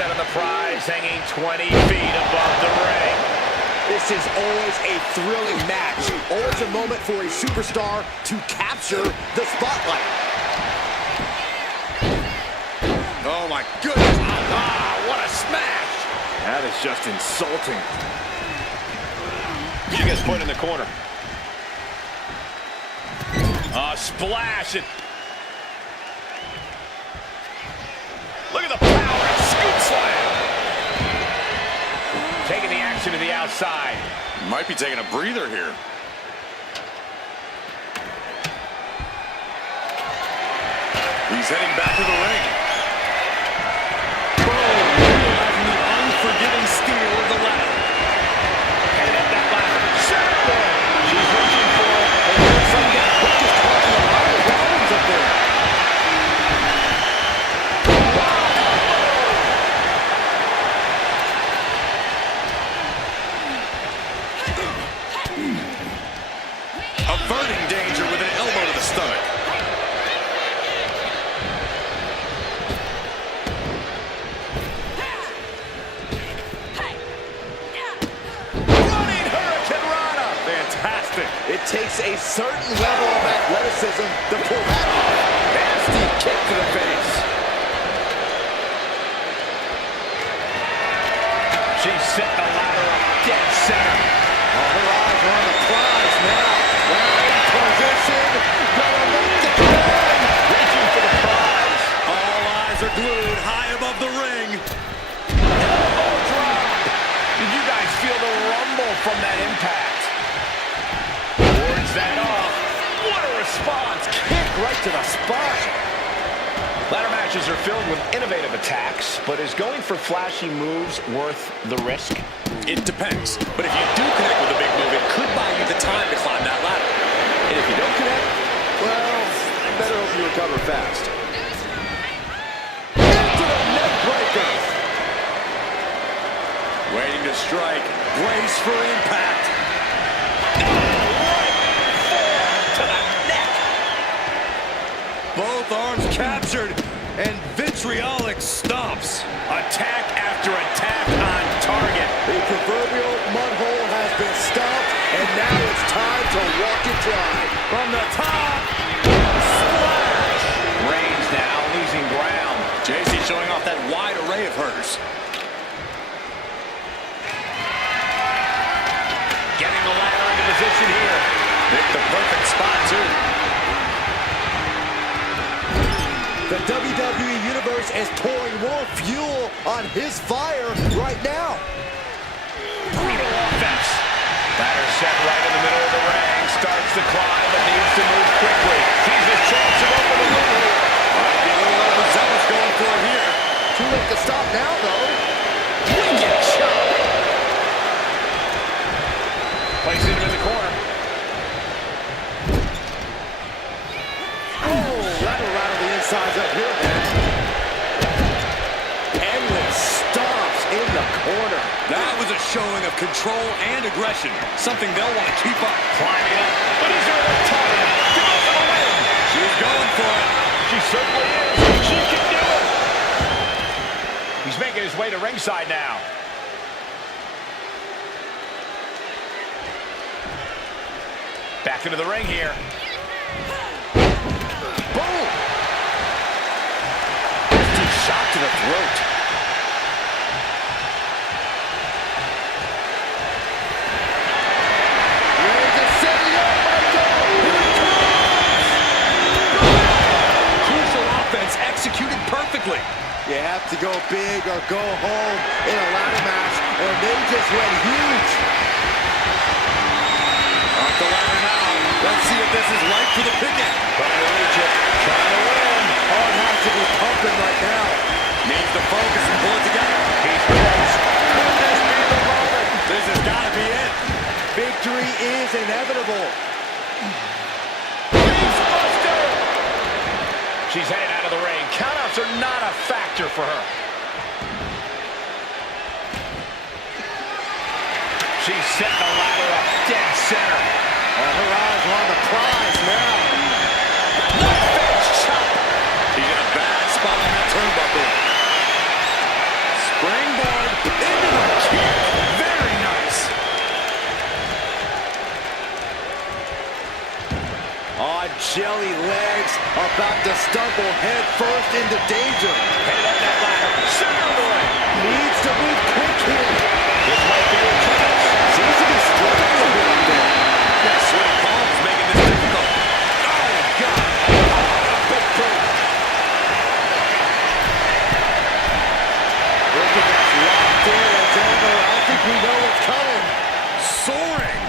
set on the prize, hanging 20 feet above the ring. This is always a thrilling match. Always a moment for a superstar to capture the spotlight. Oh my goodness. Ah, what a smash. That is just insulting. She gets put in the corner. Splash it. Look at the power and scoop slam. Taking the action to the outside. Might be taking a breather here. He's heading back to the ring. Boom! Realizing the unforgiving steel of the ladder. Headed up that ladder. Shadow. She's reaching for it. And looks like that hook is causing a lot of problems up there. Averting danger with an elbow to the stomach. Running Hurricane Rana. Fantastic. It takes a certain level of athleticism to pull that off. Nasty kick to the face. She's set the ladder up dead center. Her eyes are on the prize now. Now in position. Gonna make the play. Reaching for the prize. All eyes are glued high above the ring. Elbow drop. Did you guys feel the rumble from that impact? Wards that off. What a response. Kick right to the spine. Ladder matches are filled with innovative attacks, but is going for flashy moves worth the risk? It depends. But if you do connect with a big move, it could buy you the time to climb that ladder. And if you don't connect, well, better hope you recover fast. Into the neck breaker. Waiting to strike. Brace for impact. To the neck. Both arms captured, and vitriolic stomps. Attack after attack on target. The proverbial mud hole has been stomped, and now it's time to walk it dry. From the top. Splash. Reigns now losing ground. JC showing off that wide array of hers. Getting the ladder into position here. Picked the perfect spot, too. The WWE Universe is pouring more fuel on his fire right now. Brutal offense. Ladder set right in the middle of the ring. Starts to climb, but needs to move quickly. Sees his chance to go for the win here. Might be a little overzealous going for it here. Too late to stop now, though. Wicked shot. Placing him in the corner. Oh, that'll rattle the insides up here, man. Endless stomps in the corner. That was a showing of control and aggression, something they'll want to keep up. Climbing up, but he's earned a time to go for the win. She's going for it. She certainly is. She can do it. He's making his way to ringside now. Back into the ring here. Boom! Deep shot to the throat. Reigns is setting up. Here it comes! Crucial offense executed perfectly. You have to go big or go home in a ladder match, and they just went huge. Off the ladder now. Let's see if this is right for the picking. Trying to reach it. Trying to win. Oh, it has to be pumping right now. Needs to focus and pull it together. He's close. Could this be the moment? This has got to be it. Victory is inevitable. Beastbuster! She's headed out of the ring. Countouts are not a factor for her. She's setting the ladder up dead center. Oh, her eyes are on the prize now. Face chop. He's in a bad spot on that turnbuckle. about to stumble head first into danger. Head up that ladder. Sugar Boy Needs to move quick here. This might be a chance. Seems to be struggling a bit up there. Yeah, sweaty palms making this difficult. Oh, God. Oh, big boot. Looking at locked in. It's over. I think we know what's coming. Soaring.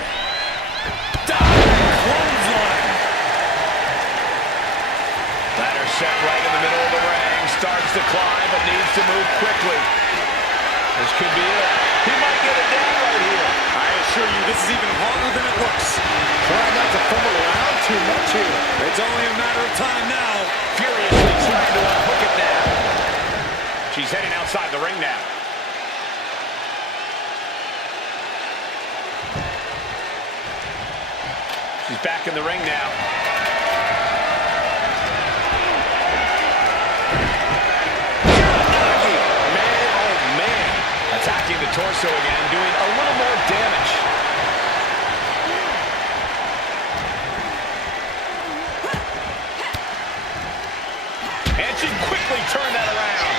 Diving clothesline. Ladder set right in the middle of the ring. Starts to climb, but needs to move quickly. This could be it. He might get it down right here. I assure you, this is even harder than it looks. Try not to fumble around too much here. It's only a matter of time now. Furiously trying to unhook it now. She's heading outside the ring now. She's back in the ring now. Man, oh man. Attacking the torso again, doing a little more damage. And she quickly turned that around.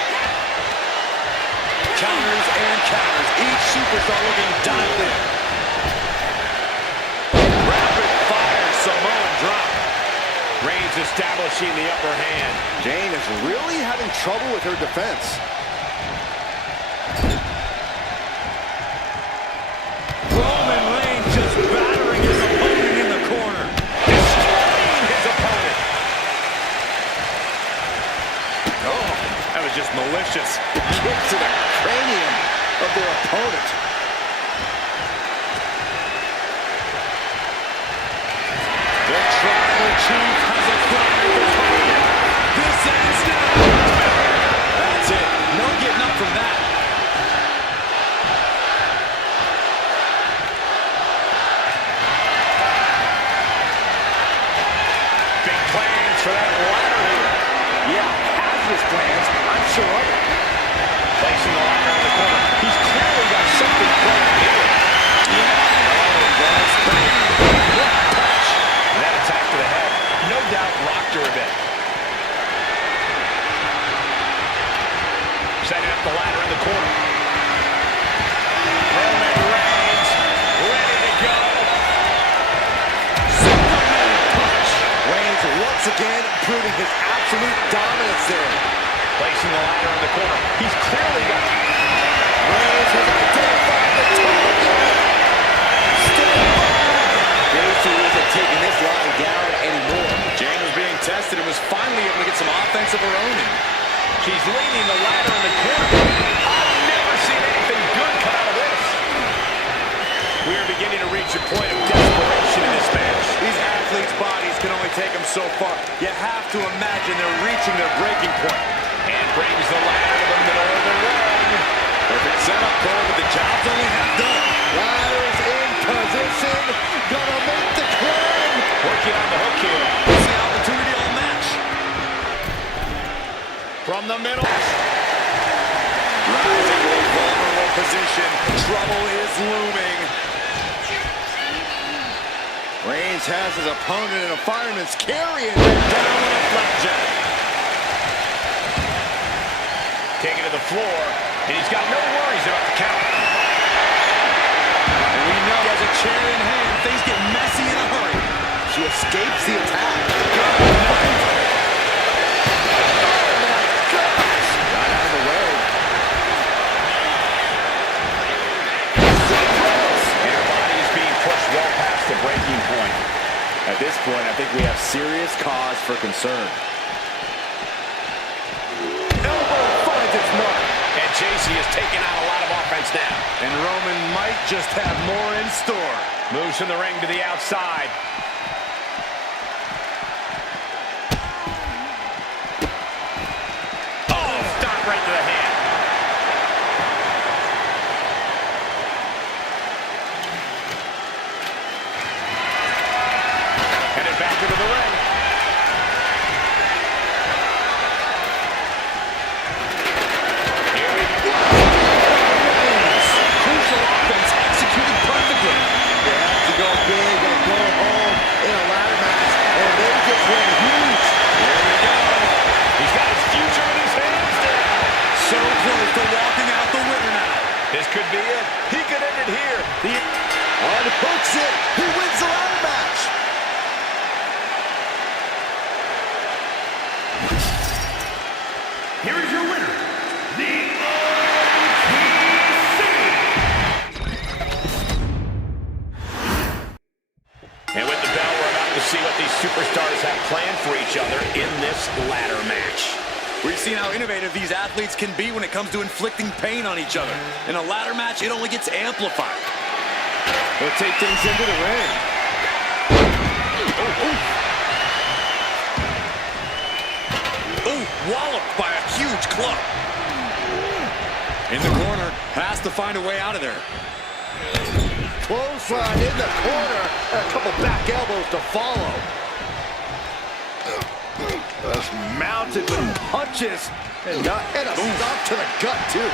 Counters and counters. Each superstar looking dialed in. Rapid fire Samoan drop. Reigns establishing the upper hand. Jane is really having trouble with her defense. Roman Reigns just battering his opponent in the corner. Destroying his opponent. Oh, that was just malicious. Kick to the cranium of their opponent. The tribal chief has acquired the title. This ends now. That's it. No getting up from that. Big plans for that ladder here. Yeah, has his plans. I'm sure of it. Placing the ladder in the corner. He's clearly got something planned here. That's pain. What a touch. And that attack to the head, no doubt rocked her a bit. Setting up the ladder in the corner. Roman Reigns, ready to go. Superman punch. Reigns once again proving his absolute dominance there. Placing the ladder in the corner. He's clearly got... Reigns has identified the target. Still on. Gacy isn't taking this line down anymore. Jane was being tested and was finally able to get some offense of her own in. She's leaning the ladder in the corner. I've never seen anything good come out of this. We are beginning to reach a point of desperation in this match. These athletes' bodies can only take them so far. You have to imagine they're reaching their breaking point. And brings the ladder to the middle of the ring. Perfect setup, Cole, but the job's only half done. Ladder's in position. Gonna make the claim. Working on the hook here. It's the opportunity all match. From the middle. Rising to a vulnerable position. Trouble is looming. Reigns has his opponent in a fireman's carry. Down with a flapjack. Taking to the floor. And he's got no worries about the count. And we know as a chair in hand, things get messy in a hurry. She escapes the attack. The breaking point. At this point, I think we have serious cause for concern. Elbow finds its mark. And JC is taking out a lot of offense now. And Roman might just have more in store. Moves from the ring to the outside. Oh, stop right to the hand. Headed back into the ring. Here we go. Crucial offense executed perfectly. They have to go big or go home in a ladder match, and they just went huge. Here we go. to walking out the winner now. This could be it. He could end it here. He unhooks it. He wins the ladder match. Here is your winner, the And with the bell, we're about to see what these superstars have planned for each other in this ladder match. We've seen how innovative these athletes can be when it comes to inflicting pain on each other. In a ladder match, it only gets amplified. They'll take things into the ring. Ooh, walloped by a huge club. In the corner, has to find a way out of there. Clothesline in the corner. And a couple back elbows to follow. Just mounted with punches. And a stop to the gut, too.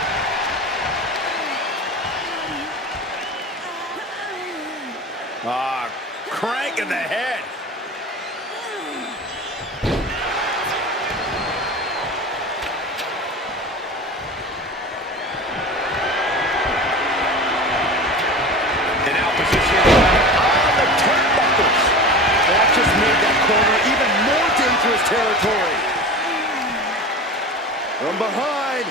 Crank in the head. And now positioning on the turnbuckles. That just made that corner even more dangerous territory. From behind.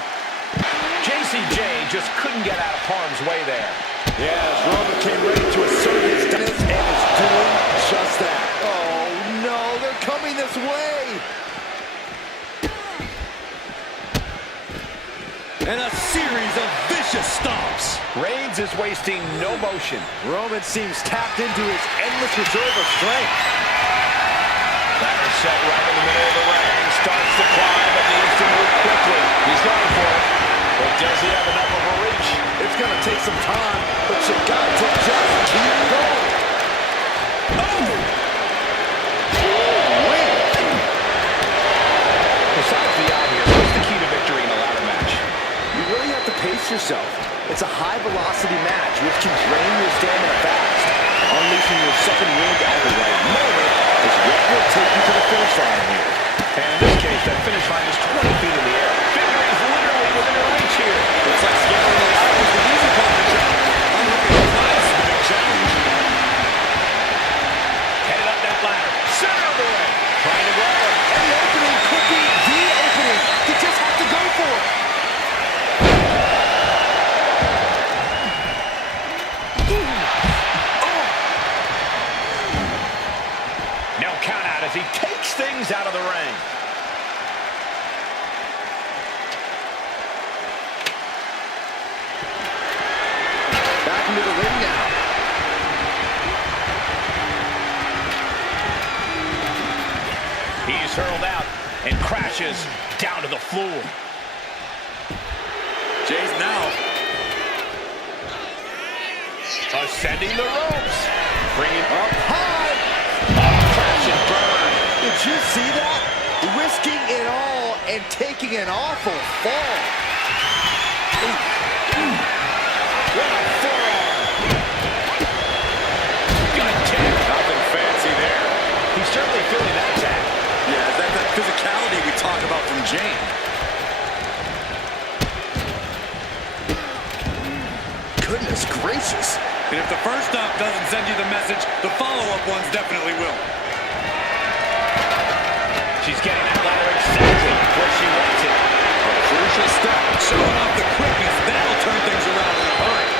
JCJ just couldn't get out of harm's way there. Yes, Roman came ready to assert his dominance and is doing just that. Oh, no, they're coming this way. And a series of vicious stomps. Reigns is wasting no motion. Roman seems tapped into his endless reserve of strength. Ladder set right in the middle of the ring. Starts to climb, but needs to move quickly. He's going for it. But does he have enough of a reach? It's going to take some time, but you got to just keep going. Besides the obvious, what's the key to victory in a ladder match? You really have to pace yourself. It's a high-velocity match, which can drain your stamina fast. Unleashing your second wind at the right moment is what will take you to the finish line here. And in this case, that finish line is 20 feet in the air. Victory is literally within reach here. Looks like scaling the ladder is the easy part of the job. I'm looking at price, the big challenge. Headed up that ladder. Center of the ring. Trying to grab it. And the opening could be the opening. You just have to go for it. No count out as he takes things out of the ring. Back into the ring now. He's hurled out and crashes down to the floor. Jay's now. Ascending the ropes. Bringing Up high. crash and burn. Did you see that? Risking it all and taking an awful fall. What a forearm. Good kick. Nothing fancy there. He's certainly feeling that attack. Yeah, that's that physicality we talk about from Jane. Goodness gracious. And if the first stop doesn't send you the message, the follow-up ones definitely will. She's getting that ladder exactly where she wants it. A crucial step, showing off the quickness. That'll turn things around in a hurry.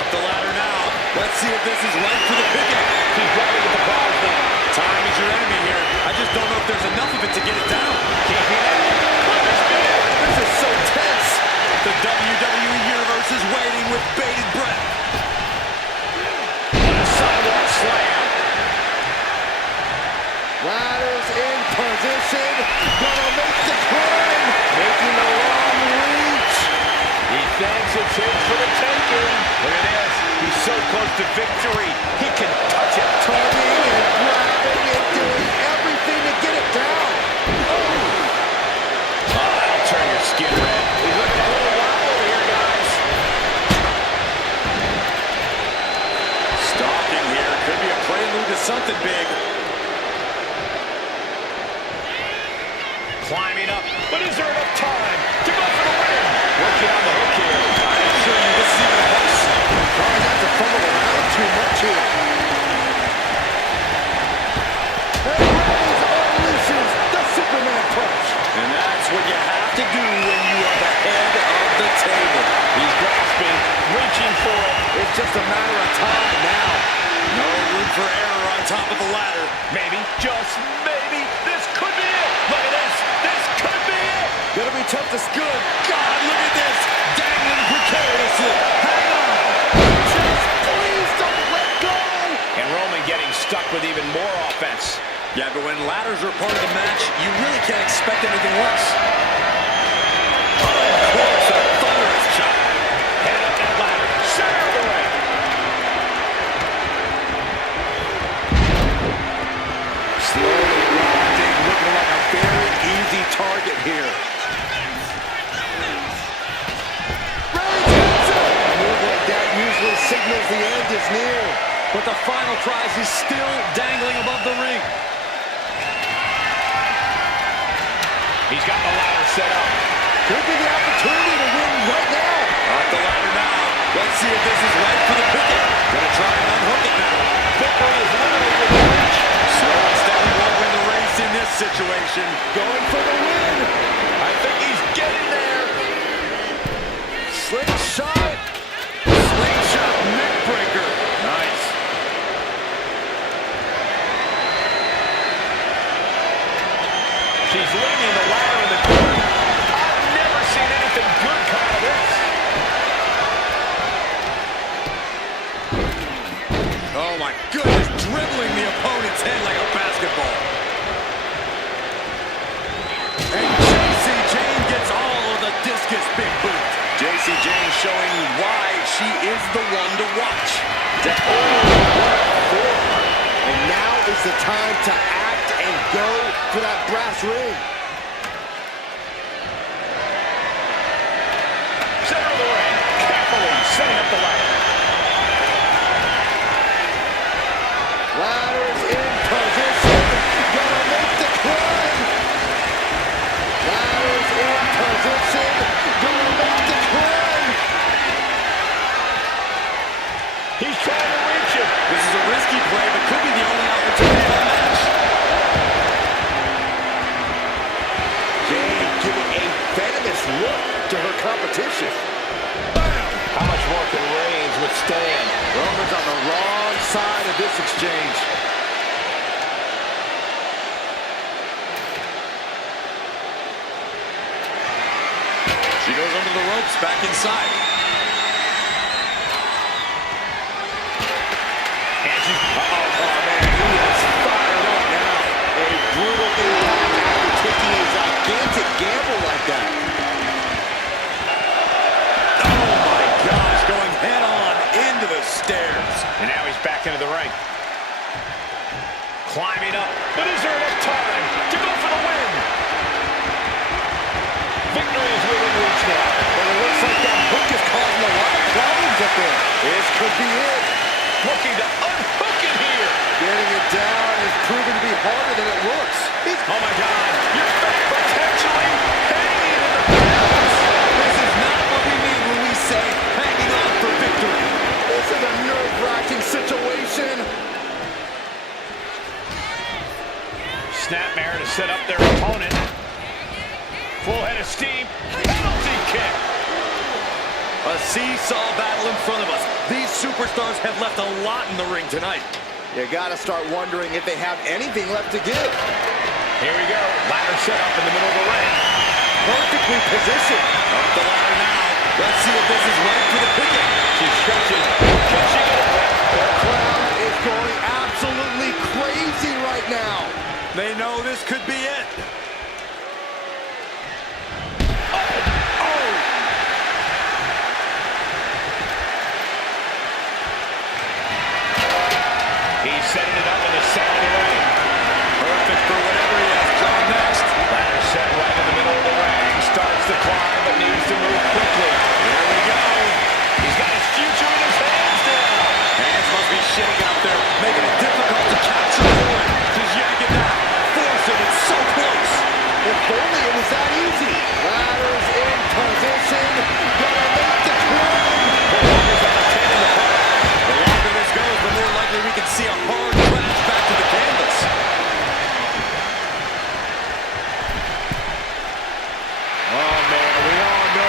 Up the ladder now. Let's see if this is right for the picking. She's grabbing at the bars now. Time is your enemy here. I just don't know if there's enough of it to get it down. Keeping it. This is so tense. The WWE Universe is waiting with bated breath. And a sidewalk slam. Ladders in position. Gonna make the climb. Making the long reach. He thinks it's his for the taking. Look at this. He's so close to victory. He can touch it. Tugging and grabbing and doing everything to get it down. Oh, that'll turn your skin red. He's looking a little wild over here, guys. Stalking here. Could be a prelude to something big. Climbing up. But is there enough time to go for the win? the table. He's grasping, reaching for it. It's just a matter of time now. No room for error on top of the ladder. Maybe, just maybe, this could be it. Look at this. This could be it. Gonna be tough to Good God, look at this. Dangling precariously. Hang on. Just please don't let go. And Roman getting stuck with even more offense. Yeah, but when ladders are part of the match, you really can't expect anything less. Oh, of course, a thunderous shot. Headed up that ladder. Center of the ring. Slowly rising, looking like a very easy target here. A move like that usually signals the end is near. But the final prize is still dangling above the ring. He's got the ladder set up. Could be the opportunity to win right now. Off the ladder now. Let's see if this is right for the picking. Gonna try and unhook it now. Victory is literally within reach. Slow and steady won't win the race in this situation. Going for the win. I think he's getting there. Slingshot. Slingshot neckbreaker. Nice. She's leaning the ladder in the corner. I've never seen anything good come out of this. Oh my goodness, dribbling the opponent's head like a basketball. And JC Jane gets all of the discus big boot. JC Jane showing why she is the one to watch. And now is the time to act and go for that brass ring. Center of the ring, carefully setting up the ladder. Ladder's in position. Gonna make the climb. Ladder's in position. Gonna make the climb. He's trying to reach it. This is a risky play, but could be the only opportunity in the match. Jane giving a venomous look to her competition. How much more can Reigns withstand? Roman's on the wrong side of this exchange. She goes under the ropes, back inside. And she's... Oh man, he is fired up now. A brutal impact after taking a gigantic gamble like that. Oh my gosh, going head on into the stairs. And now he's back into the ring. Climbing up, but is there enough time to go for the win? Victory is within reach now. But it looks like that hook is causing a lot of problems up there. This could be it. Looking to unhook it here. Getting it down is proving to be harder than it looks. Oh my God, you're potentially hanging in the balance. This is not what we mean when we say hanging on for victory. This is a nerve-wracking situation. Snapmare to set up their opponent. Full head of steam. Penalty kick. A seesaw battle in front of us. These superstars have left a lot in the ring tonight. You gotta start wondering if they have anything left to give. Here we go. Ladder set up in the middle of the ring. Perfectly positioned. Up the ladder now. Let's see if this is right for the picking. She's stretching. Can she get it? The crowd is going absolutely crazy right now. They know this could be it. He's setting it up in the center of the ring. Perfect for whatever he has drawn next. Ladder set right in the middle of the ring. Starts to climb, but needs to move quickly. Here we go. He's got his future in his hands now. Hands must be shaking up there, making it difficult to capture the point. Just yank it down. Force it. It's so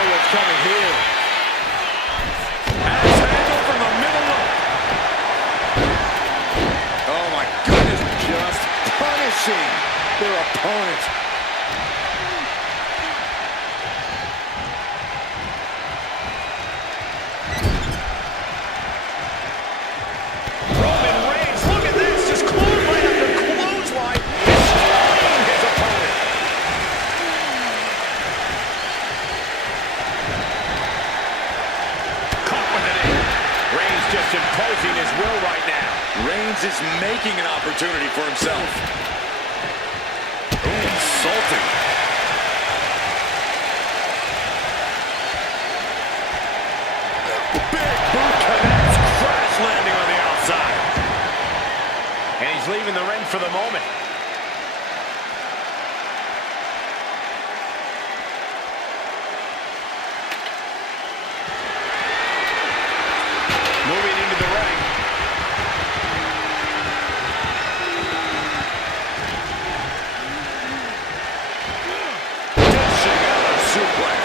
what's coming here. Axe handle from the middle of... Oh my goodness. Just punishing their opponent. Roman Reigns, look at this, just clothesline after clothesline, destroying his opponent. Caught with an aim. Reigns just imposing his will right now. Reigns is making an opportunity for himself. Ooh, insulting. Big boot connects, crash landing on the outside. And he's leaving the ring for the moment. Moving into the ring. Dishing out a suplex.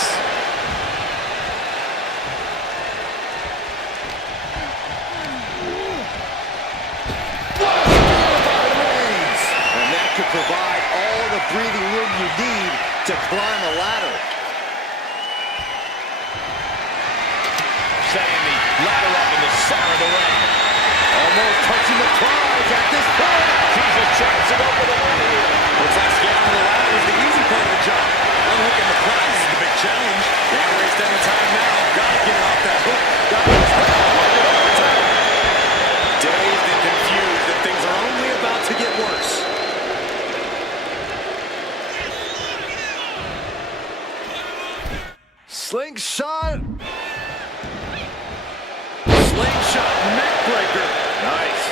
And that could provide all the breathing room you need to climb a ladder. Setting the ladder up in the center of the ring. Almost touching the prize at this point. He's a chance to go for the win here. Looks like scaling the ladder is the easy part of the job. Unhooking the prize is the big challenge. Can't waste any time now. Gotta get off that hook. Dazed and confused that things are only about to get worse. Slingshot. Slingshot neckbreaker. Nice.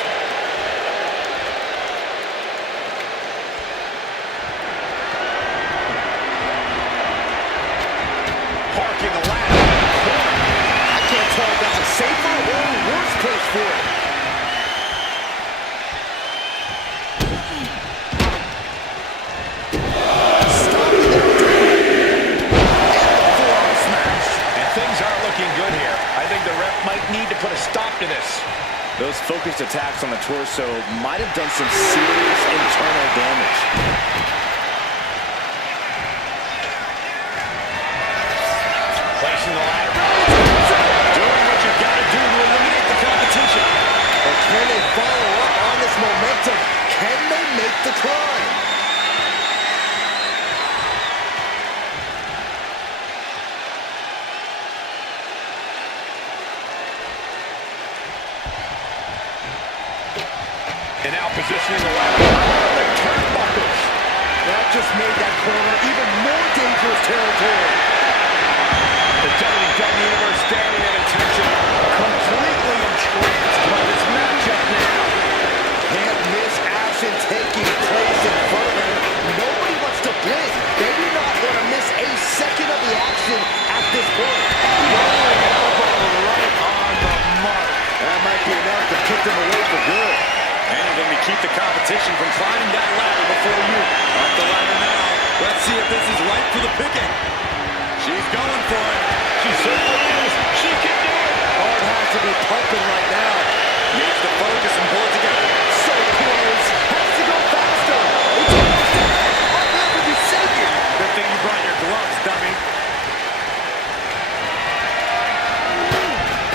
Parking the ladder. I can't tell if that's a safer or a worse place for it. Stopping the dive. And the forearm smash. And things aren't looking good here. I think the ref might need to put a stop to this. Those focused attacks on the torso might have done some serious internal damage. Placing the ladder. Doing what you gotta do to eliminate the competition. But can they follow up on this momentum? Can they make the climb? And now positioning the ladder on the turnbuckles. That just made that corner even more dangerous territory. The WWE Universe standing at attention, completely entranced by this matchup now. Can't miss action taking place in front of them. Nobody wants to blink. They do not want to miss a second of the action at this point. Rolling elbow right on the mark. That might be enough to put them away for good. Anything to keep the competition from climbing that ladder before you. Up the ladder now. Let's see if this is right for the picking. She's going for it. She certainly is. She can do it. Heart has to be pumping right now. Needs to focus and pull it together. So close. Has to go faster. It's almost there. Might never be shaken. Good thing you brought your gloves, dummy.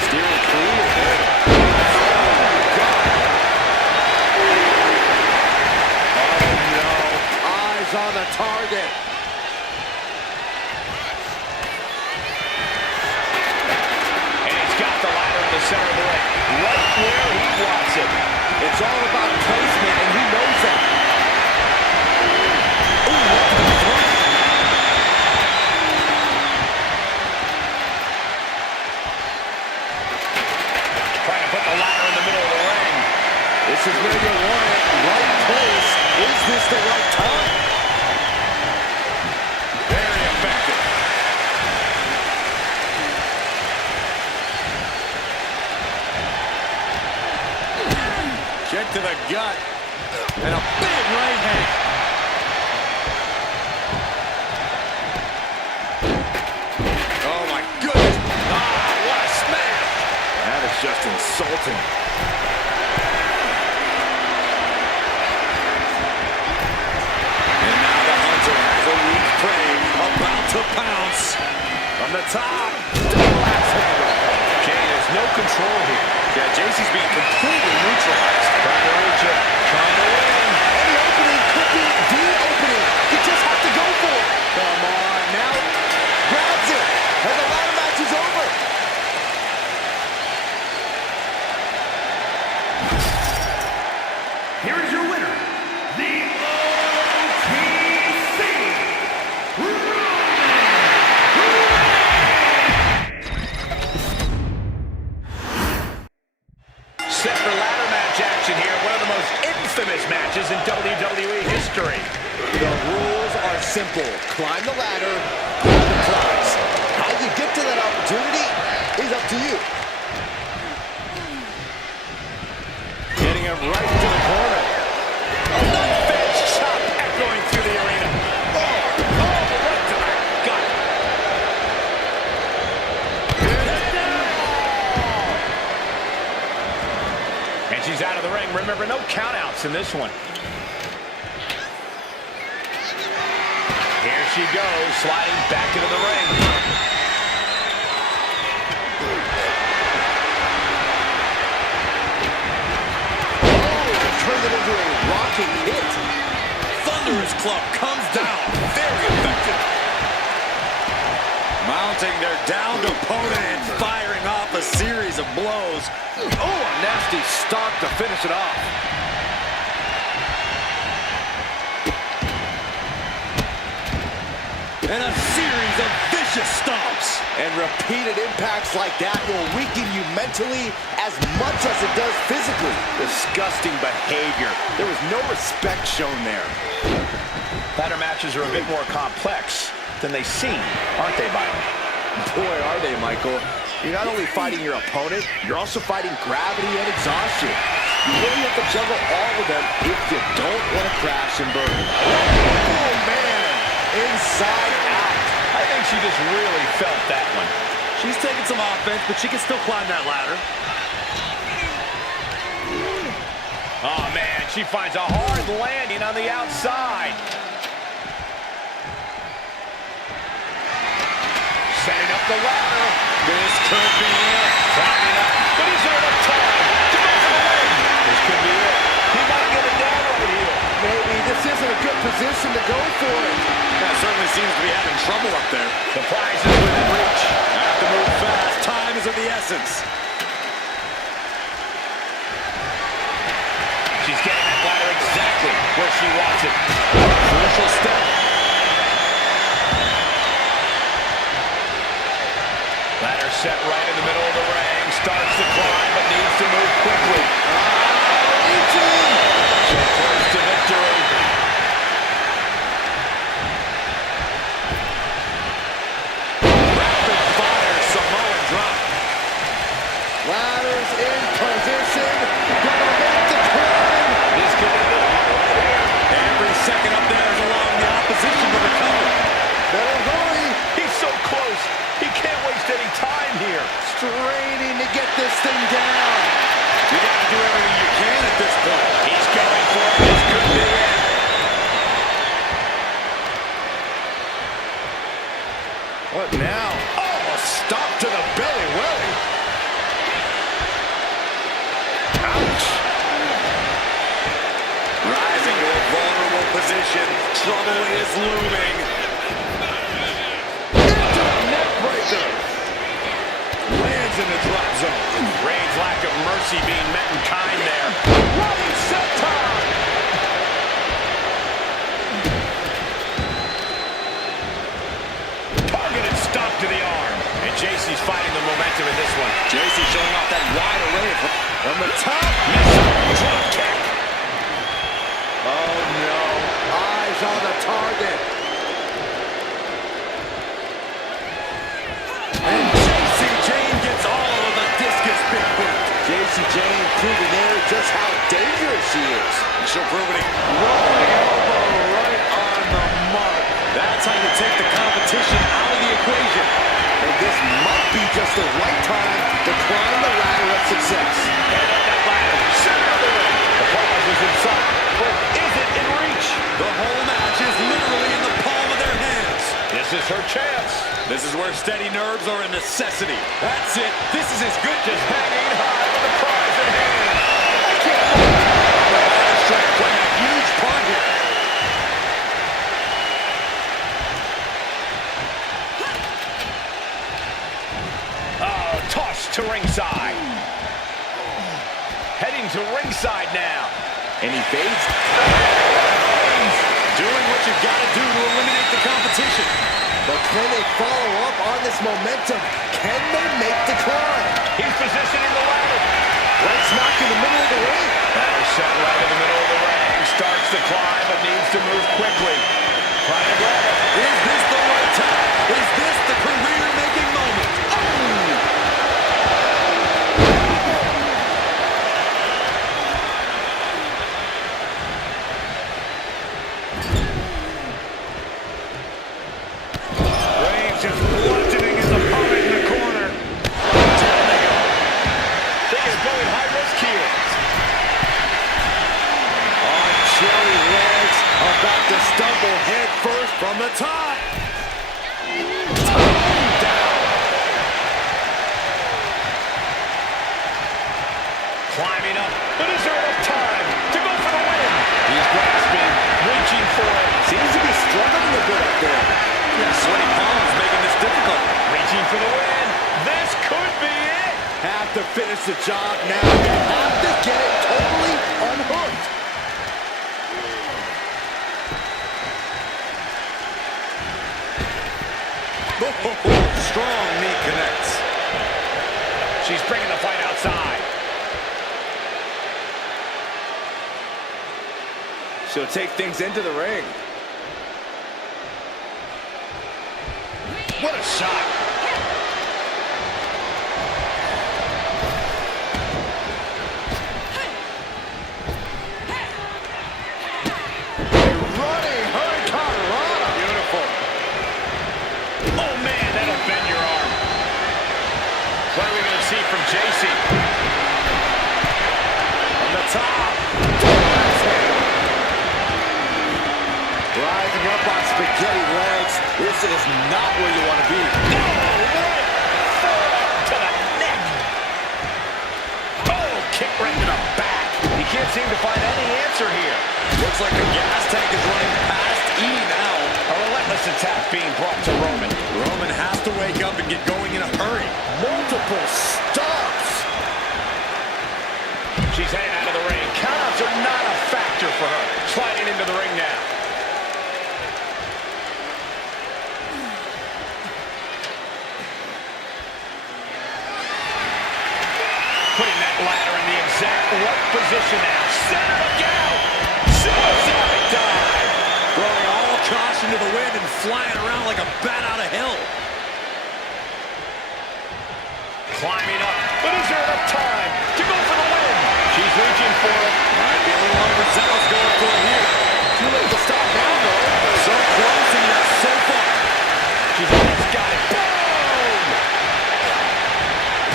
Steering clear. Eyes on the target. And he's got the ladder in the center of the ring, right where he wants it. It's all about placement, and he knows that. Ooh, what the fuck? Trying to put the ladder in the middle of the ring. This is where you want it. Right place. Is this the right time? Very effective. Kick to the gut. And a big right hand. Oh, insulting. And now the Hunter has a weak prey, about to pounce. From the top, double axe handle. Jay has no control here. Yeah, JC's being completely neutralized. Trying to reach it, trying to win. Any opening could be the opening. You just have to go for it. Come on, now grabs it. And the ladder match is over. Here is your winner, the OTC Set for ladder match action here. One of the most infamous matches in WWE history. The rules are simple. Climb the ladder, grab the prize. How you get to that opportunity is up to you. Getting him right to the corner. Fence chop echoing through the arena. Right to the gut. And she's out of the ring. Remember, no countouts in this one. Here she goes, sliding back into the ring. Turns it into a rocking hit. Thunderous club comes down. Very effective. Mounting their downed opponent and firing off a series of blows. Oh, a nasty stomp to finish it off. And a series of vicious stomps. And repeated impacts like that will weaken you mentally as much as it does physically. Disgusting behavior. There was no respect shown there. Ladder matches are a bit more complex than they seem, aren't they, Byron? Boy, are they, Michael. You're not only fighting your opponent, you're also fighting gravity and exhaustion. You really have to juggle all of them if you don't want to crash and burn. Oh, man. Inside out. I think she just really felt that one. She's taking some offense, but she can still climb that ladder. Oh, man, she finds a hard landing on the outside. Setting up the ladder. This could be it. Climbing up. But is there enough time to go for the win? This could be it. He might get it down right here. Maybe this isn't a good position to go for it. That certainly seems to be having trouble up there. The prize is within reach. Have to move fast. Time is of the essence. She's getting that ladder exactly where she wants it. Crucial step. Ladder set right in the middle of the ring. Starts to climb, but needs to move quickly. So close to victory. Rapid fire Samoan drop. Ladders in position. Gonna make the climb. This could be the Every second up there is allowing the opposition to recover. Better hurry. He's so close. He can't waste any time here. Straining to get this thing down. You got to do everything you can at this point. He's going for it. This could be it. What now? Oh, a stop to the belly welly. Ouch. Rising to a vulnerable position. Trouble is looming. Into a neck breaker. Lands in the drop zone. Reigns' lack of mercy being met in kind there. Running senton. Targeted stop to the arm. And JC's fighting the momentum in this one. JC showing off that wide array of From the top. Missile drop kick. Oh, no. Eyes on the target. And JC Jane gets all of the discus big boot. JC Jane proving there just how dangerous she is. She'll prove it. Rolling elbow right on the mark. That's how you take the competition out of the equation. And this might be just the right time to climb the ladder of success. And up that ladder, center of the ring. The pause is in sight, but is it in reach? The whole match is literally in the palm of their hands. This is her chance. This is where steady nerves are a necessity. That's it. This is as good. Just hanging high with the prize in hand. I can't believe The strength playing a huge part here. Oh, tossed to ringside. Heading to ringside now. And he fades. Doing what you gotta do to eliminate the competition. But can they follow up on this momentum? Can they make the climb? He's positioning the ladder. Right smack in the middle of the ring. Ladder set right in the middle of the ring. Starts the climb, but needs to move quickly. Trying to grab it. Is this the right time? Is this the career-making moment? Reigns just bludgeoning his opponent in the corner. Down they go. Think is going high risk here. On cherry legs, about to stumble head first from the top. Climbing up, but is there enough time to go for the win? He's grasping, reaching for it. Seems to be struggling a bit up there. Sweaty palms making this difficult. Reaching for the win. This could be it. Have to finish the job now. They have to get it totally unhooked. Strong knee connects. She's bringing the fight outside. She'll take things into the ring. What a shot. Running Hurricane Rana. Beautiful. Oh, man, that'll bend your arm. What are we going to see from JC? From the top. Rising up on spaghetti legs. This is not where you want to be. No, right. Forward to the neck. Oh, kick right to the back. He can't seem to find any answer here. Looks like the gas tank is running past E now. A relentless attack being brought to Roman. Roman has to wake up and get going in a hurry. Multiple stops. She's heading out of the ring. Countouts are not a factor for her. Sliding into the ring now. Putting that ladder in the exact right position now. Center again. Suicide dive. Throwing all caution to the wind and flying around like a bat out of hell. Climbing up, but is there enough time to go for the win? She's reaching for it. Might be a little overzealous going for it here. Too late to stop now, though. So close and yet so far. She's almost got it. Boom!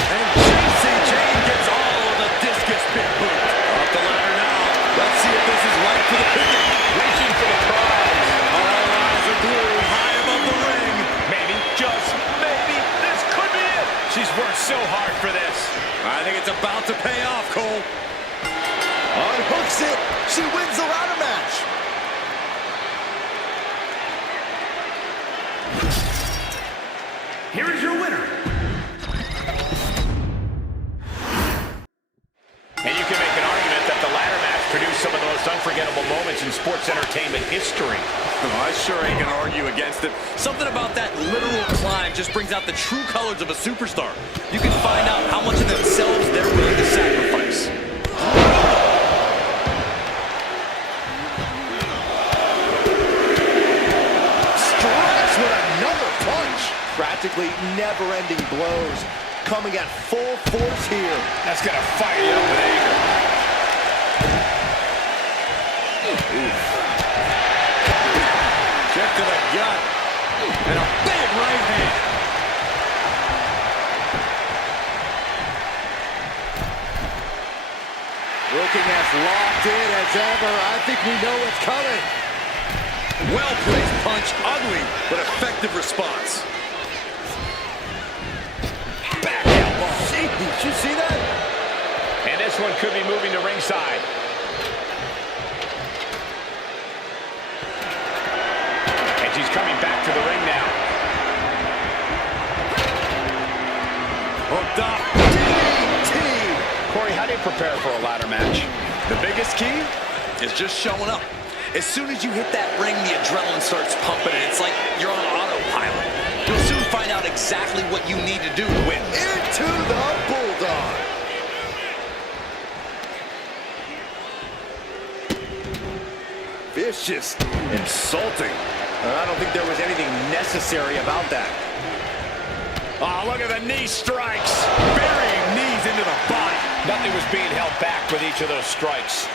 And JC Jane gets all of the discus pit boot. Up the ladder now. Let's see if this is right for the picking. Reaching for the prize. All eyes are glued high above the ring. Maybe, just maybe, this could be it. She's worked so hard for this. I think it's about to pay off, Cole. Unhooks it. She wins the ladder match. Here is your winner. And you can make an argument that the ladder match produced some of the most unforgettable moments in sports entertainment history. I sure ain't gonna argue against it. Something about that literal climb just brings out the true colors of a superstar. You can find out how much of themselves they're willing to sacrifice. Strikes with another punch. Practically never-ending blows. Coming at full force here. That's going to fire you up with anger. Kick to the gut. And a big right hand. Looking as locked in as ever. I think we know what's coming. Well-placed punch, ugly, but effective response. Back elbow. Did you see that? And this one could be moving to ringside. And she's coming back to the ring now. Hooked up. DDT. Corey, how do you prepare for a ladder match? The biggest key is just showing up. As soon as you hit that ring, the adrenaline starts pumping, and it's like you're on autopilot. You'll soon find out exactly what you need to do to win. Into the Bulldog. Vicious. Insulting. I don't think there was anything necessary about that. Oh, look at the knee strikes. Burying knees into the body. Nothing was being held back with each of those strikes.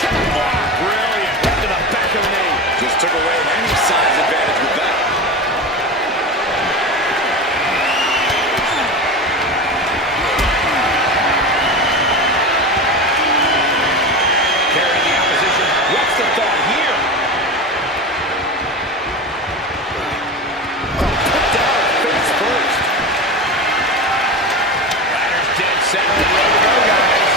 Check block. Brilliant. Head to the back of the knee. Just took away any size advantage with that. Carrying the opposition. What's the thought here? Put down face first. Ladder's dead center and ready to go, guys.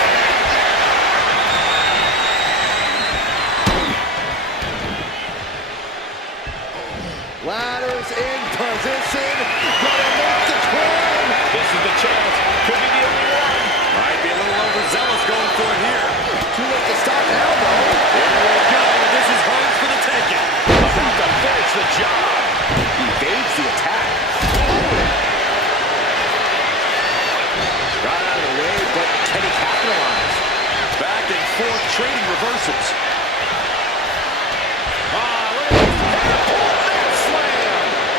Ladders in position. Gonna make the climb. This is the chance. Could be the only one. Might be a little overzealous going for it here. Too late to stop now, though. Here we go. This is hers for the taking. About to finish the job. Evades the attack. Right out of the way, but can he capitalize? Back and forth trading reversals.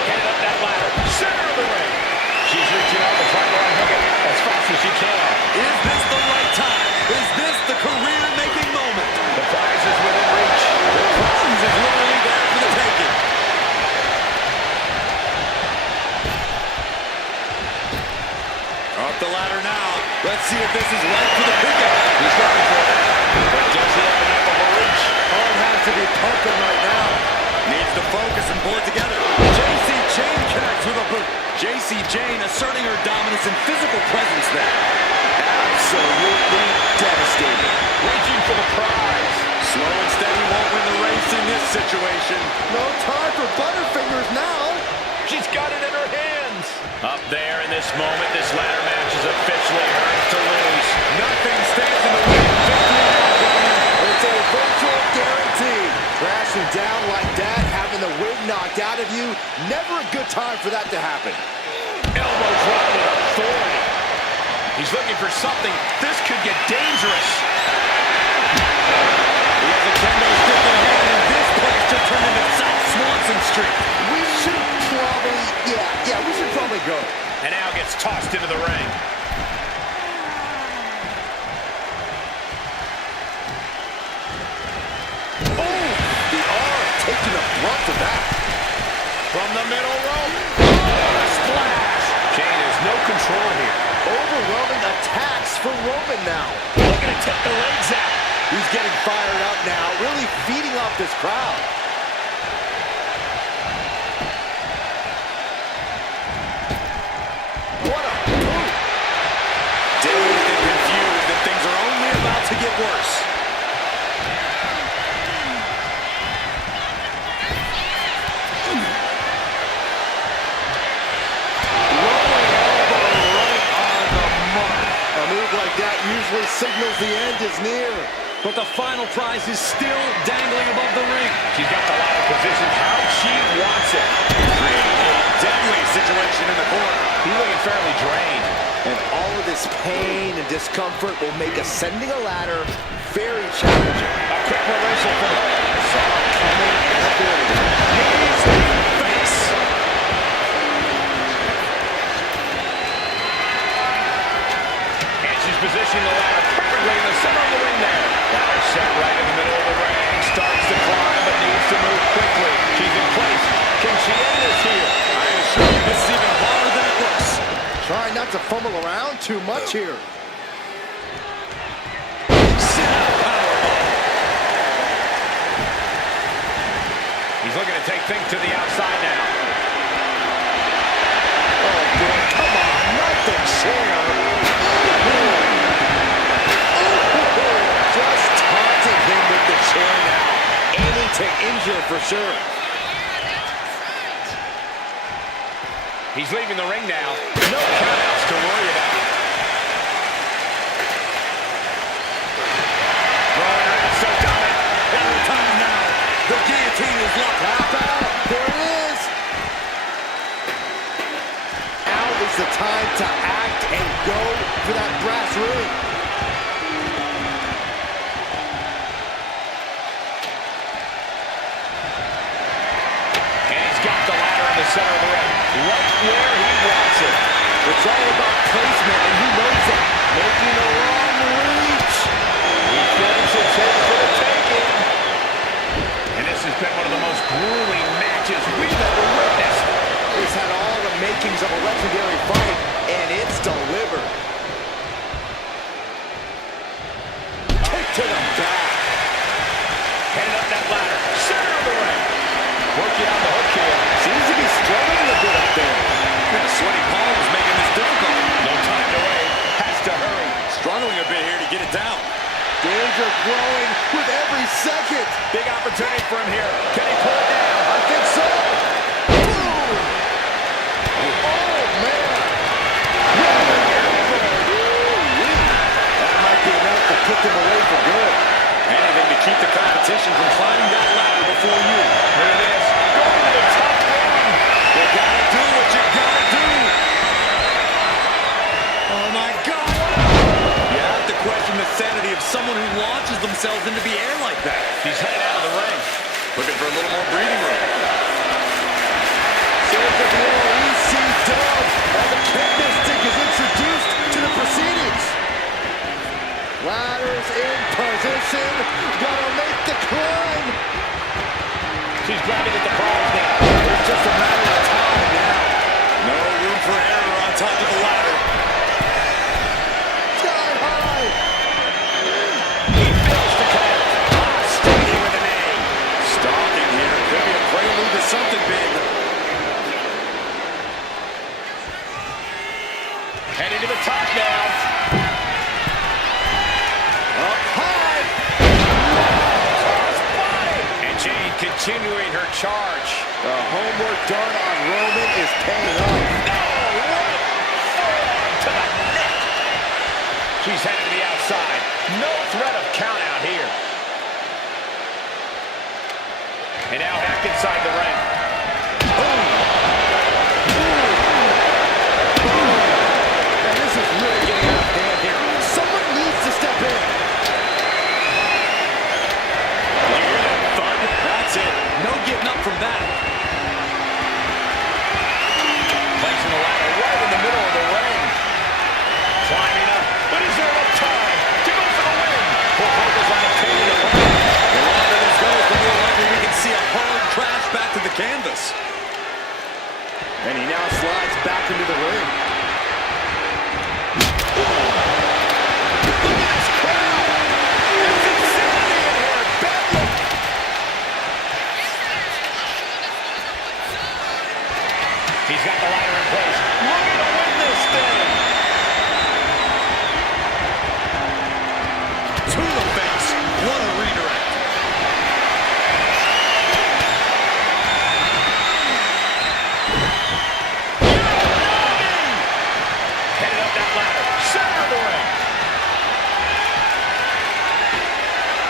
Headed up that ladder. Center of the ring. She's reaching out to try to unhook it as fast as she can. Is this the right time? Is this the career-making moment? The prize is within reach. The prize is literally there for the taking. Up the ladder now. Let's see if this is right for the pickup. He's going for it. But does he have enough of a reach? Arm has to be pumping right now. Needs to focus and pull it together. JC Jane connects with a boot. JC Jane asserting her dominance and physical presence there. Absolutely devastating. Reaching for the prize. Slow and steady won't win the race in this situation. No time for butterfingers now. She's got it in her hands. Up there in this moment, this ladder match is officially hers to lose. Nothing stands in the way of victory now, gentlemen. It's a virtual guarantee. Crashing down like that, having the wind knocked out of you, never a good time for that to happen. Elbow drop with authority. He's looking for something. This could get dangerous. He has a kendo stick in hand, and this place just turned into South Swanson Street. We should probably, we should probably go. And now gets tossed into the ring. Oh, the arm taking the brunt of that. From the middle rope. Oh, a splash. Jane has no control here. Overwhelming attacks for Roman now. Looking to take the legs out. He's getting fired up now, really feeding off this crowd. What a move. Dazed and confused, and things are only about to get worse. A move like that usually signals the end is near. But the final prize is still dangling above the ring. She's got the ladder positioned how she wants it. Creating a deadly situation in the corner. He's looking fairly drained. And all of this pain and discomfort will make ascending a ladder very challenging. A quick reversal from her. Saw it coming and avoided it. Knees to the face. And she's positioning the ladder perfectly in the center of the ring there. Ladder set right in the middle of the ring. Starts to climb, but needs to move quickly. She's in place. Can she end this here? I assure you this is even harder than it looks. Trying not to fumble around too much here. She's looking to take things to the outside now. Oh, boy, come on, not the chair. Just taunting him with the chair now. Aiming to injure for sure. He's leaving the ring now. No countouts to worry about. Throwing her out so dominant. Every time now. The guillotine is locked. Tap out. There it is. Now is the time to act and go for that brass ring. And he's got the ladder in the center of the ring. Right where he wants it. It's all about placement, and he knows it. Making a long reach. He feels it's his for the taking. And this has been one of the most grueling matches we've ever witnessed. It's had all the makings of a legendary fight, and it's delivered. Kick to the back. Heading up that ladder. Center of the ring. Working on the hook here. Seems to be struggling a bit up there. Yeah, sweaty palms making this difficult. No time to wait. Has to hurry. Struggling a bit here to get it down. Danger growing with every second. Big opportunity for him here. Can he pull it down? I think so. Boom. Oh, man. That might be enough to put them away for good. Anything to keep the competition from climbing that ladder before you. Look at this. Going to the top rung. You gotta do what you gotta do. Oh my God. You have to question the sanity of someone who launches themselves into the air like that. He's heading out of the ring. Looking for a little more breathing room. There's the EC dub as the candlestick is introduced to the proceedings. Ladders in position. Gotta make the climb. She's grabbing at the pros now. It's just a matter of time now. No room for error on top of the ladder. Sky high. He fails to connect. Standing with an A. Stalking here. Could be a prelude to something big. Heading to the top now. Up high. And Jade continuing her charge. The homeward dart on Roman is paying off. No! Right forearm to the neck. She's heading to the outside. No threat of count out here. And now back inside the ring. And this is really getting out of hand here. Someone needs to step in. You hear that thud? That's it. No getting up from that. Placing the ladder right in the middle of the ring. Climbing up. But is there enough time to go for the win? Full focus on the tail of the ring. The longer this goes, the more likely we can see a hard crash back to the canvas. And he now slides back into the ring. Look at this crowd. There's insanity in here. Bedlam. He's got the ladder in place. Looking to win this thing. To the face. What a redirect. Headed up that ladder. Center of the ring.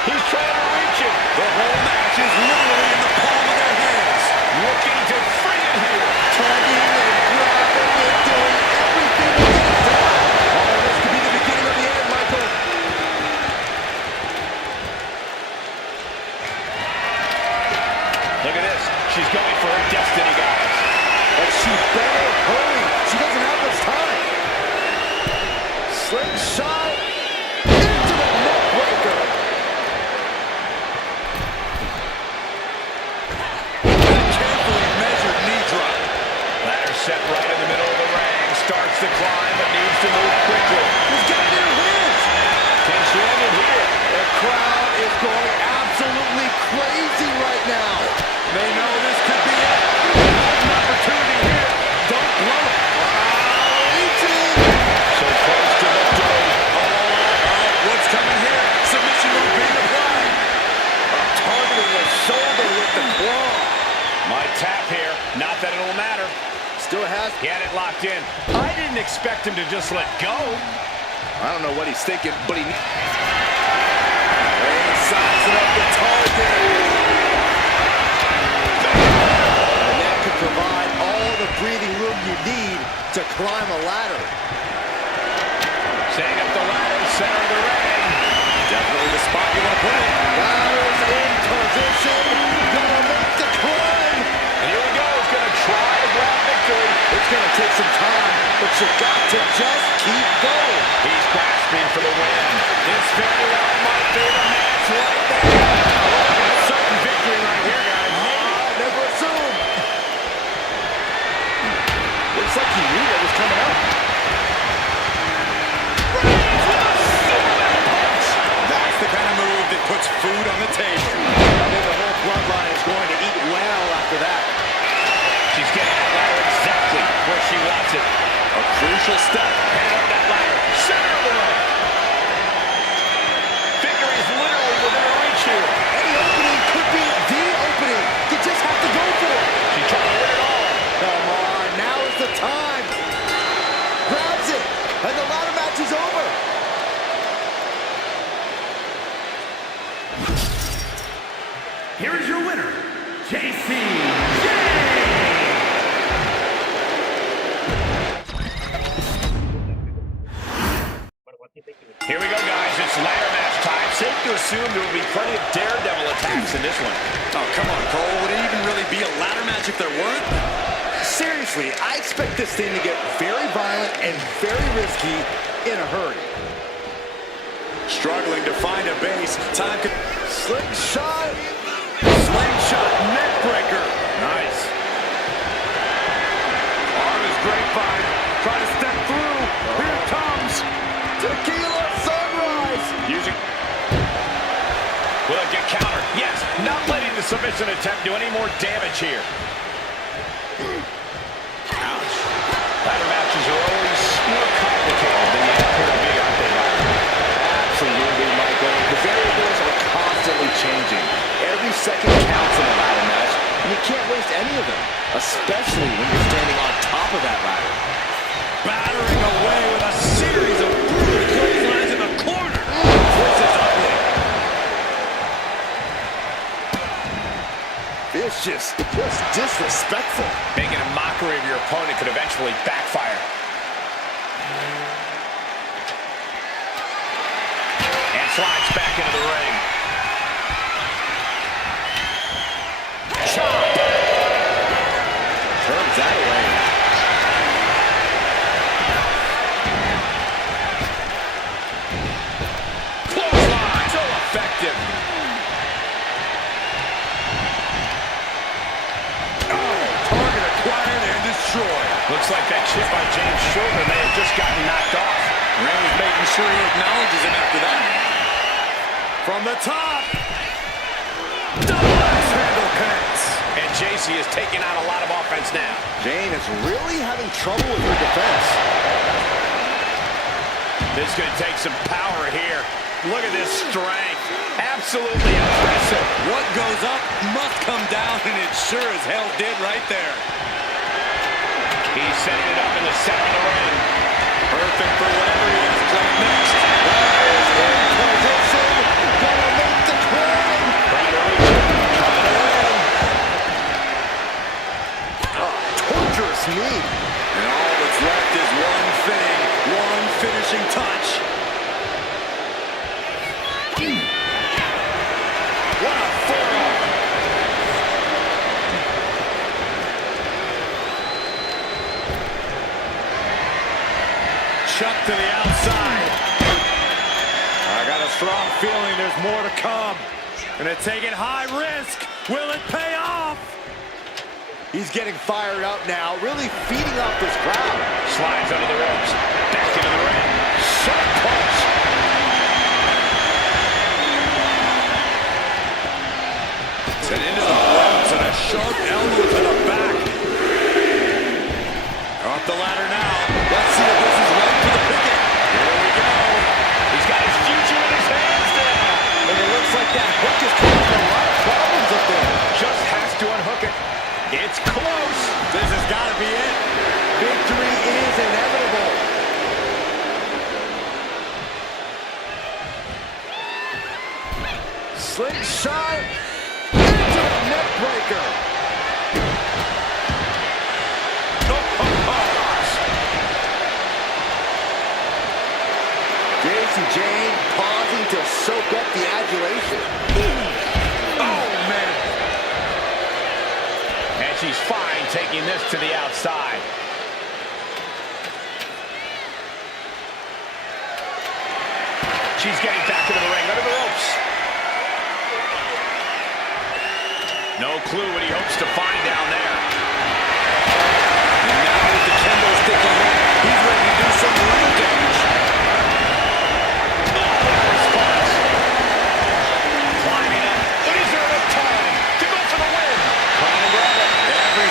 He's trying to reach it. The whole match is literally in the palm of their hands. Looking to free it here. Tugging and grabbing and doing everything to get it down. Oh, this could be the beginning of the end, Michael. Look at this. She's going for her destiny, guys. But she better hurry. She doesn't have much time. Slingshot into the neck breaker. A carefully measured knee drop. Ladder set right in the middle of the ring. Starts to climb, but needs to move quickly. He's got it in her hands. Can she end it here? The crowd is going absolutely crazy right now. They know locked in. I didn't expect him to just let go. I don't know what he's thinking, but he... Sizing up the target. And that could provide all the breathing room you need to climb a ladder. Setting up the ladder, center of the ring. Definitely the spot you want to put it. Ladder's in position. Gonna make the climb. And here we go. He's going to try to grab victory. It's gonna take some time, but you got to just keep going. He's grasping for the win. This very well might be the match right there. A certain victory right here, guys. Never assume. Looks like he knew what was coming up. That's the kind of move that puts food on the table. I think the whole bloodline is going to eat well after that. She's getting that ladder exactly where she wants it. A crucial step. Heading up that ladder, center of the ring. Victory is literally within her reach here. Any opening could be the opening. You just have to go for it. She's trying to win it all. Come on, now is the time. Grabs it, and the ladder match is over. Here is your winner, JC. Here we go, guys. It's ladder match time. Safe to assume there will be plenty of daredevil attacks in this one. Oh, come on, Cole. Would it even really be a ladder match if there weren't? Seriously, I expect this thing to get very violent and very risky in a hurry. Struggling to find a base. Time could... Slingshot. Slingshot neck breaker. Nice. Arm is grapevine. Trying to step through. Here it comes. Tequila sunrise. Using... Will it get countered? Yes. Not letting the submission attempt do any more damage here. Ouch. Ladder matches are always more complicated than they appear to be, aren't they, Ryan? Absolutely, Michael. The variables are constantly changing. Every second counts in a ladder match, and you can't waste any of them, especially when you're standing on top of that ladder. Battering away with a series of brutal clotheslines in the corner. This is ugly. It's just disrespectful. Making a mockery of your opponent could eventually backfire. And slides back into the ring. Chop! Turns that away. Clothesline! So effective. Target acquired and destroyed. Looks like that chip by James Shoulder may have just gotten knocked off. Reigns making sure he acknowledges him after that. From the top. Double axe handle connects. And JC is taking out a lot of offense now. Jane is really having trouble with her defense. This is going to take some power here. Look at this strength. Absolutely impressive. What goes up must come down, and it sure as hell did right there. He's setting it up in the center of the ring. Perfect for whatever he has planned next. Gonna make the climb. Trying to reach it. Trying to win. Torturous knee. And all that's left is one thing, one finishing touch. What a forearm. Chuck to the outside. I got a strong feeling there's more to come. Gonna take it high risk. Will it pay off? He's getting fired up now, really feeding off this crowd. Slides under the ropes. Back into the ring. Sharp punch. And into the ropes and a sharp elbow to the back. Off the ladder now. Let's see if this is right for the picket. Here we go. He's got his future in his hands now. And it looks like that hook is causing a lot of problems up there. Just has to unhook it. It's close. This has got to be it. Victory slingshot into a neck breaker. Jane pausing to soak up the adulation. Oh, man. And she's fine taking this to the outside. She's getting back into the ring, under the ropes. No clue what he hopes to find down there. And now with the kendo stick in hand, he's ready to do some real damage.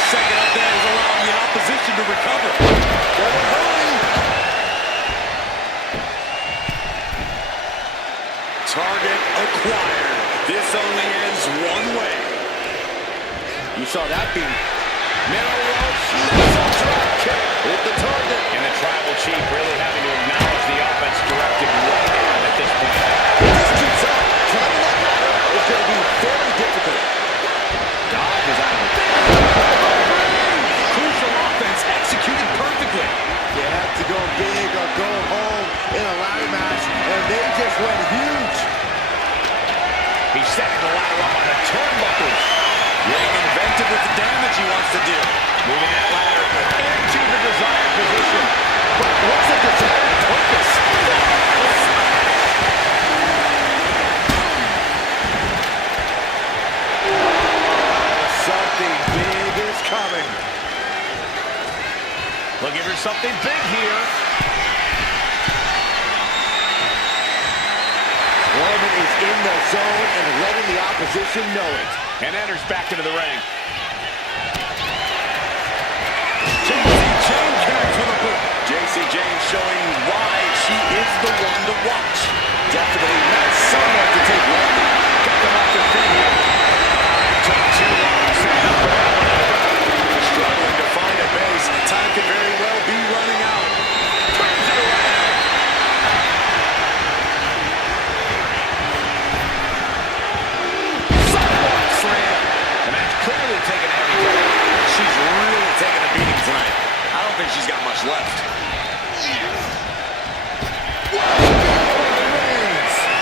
Second up there is allowing the opposition to recover. Target acquired. This only ends one way. You saw that beat. Middle rope, missile drop kick with the target. And the tribal chief really having to acknowledge the offense directed right at him at this point. If this keeps up, climbing that ladder is going to be very difficult. Dodge is out of it. Crucial offense executed perfectly. You have to go big or go home in a ladder match, and they just went huge. He's setting the ladder up on the turnbuckles. Getting inventive with the damage he wants to do. Moving that ladder into the desired position. But what's the desired purpose? Something big is coming. Looking for something big here. Roman is in the zone and letting the opposition know it. And enters back into the ring. JC Jane showing why she is the one to watch. Definitely not someone to take lightly. Got them off their feet here. Took too long setting up for that one. Struggling to find a base. Time could very well be running out. Turns it around. Sidewalk slam. The match clearly taking a heavy toll. She's really taking a beating tonight. I don't think she's got much left.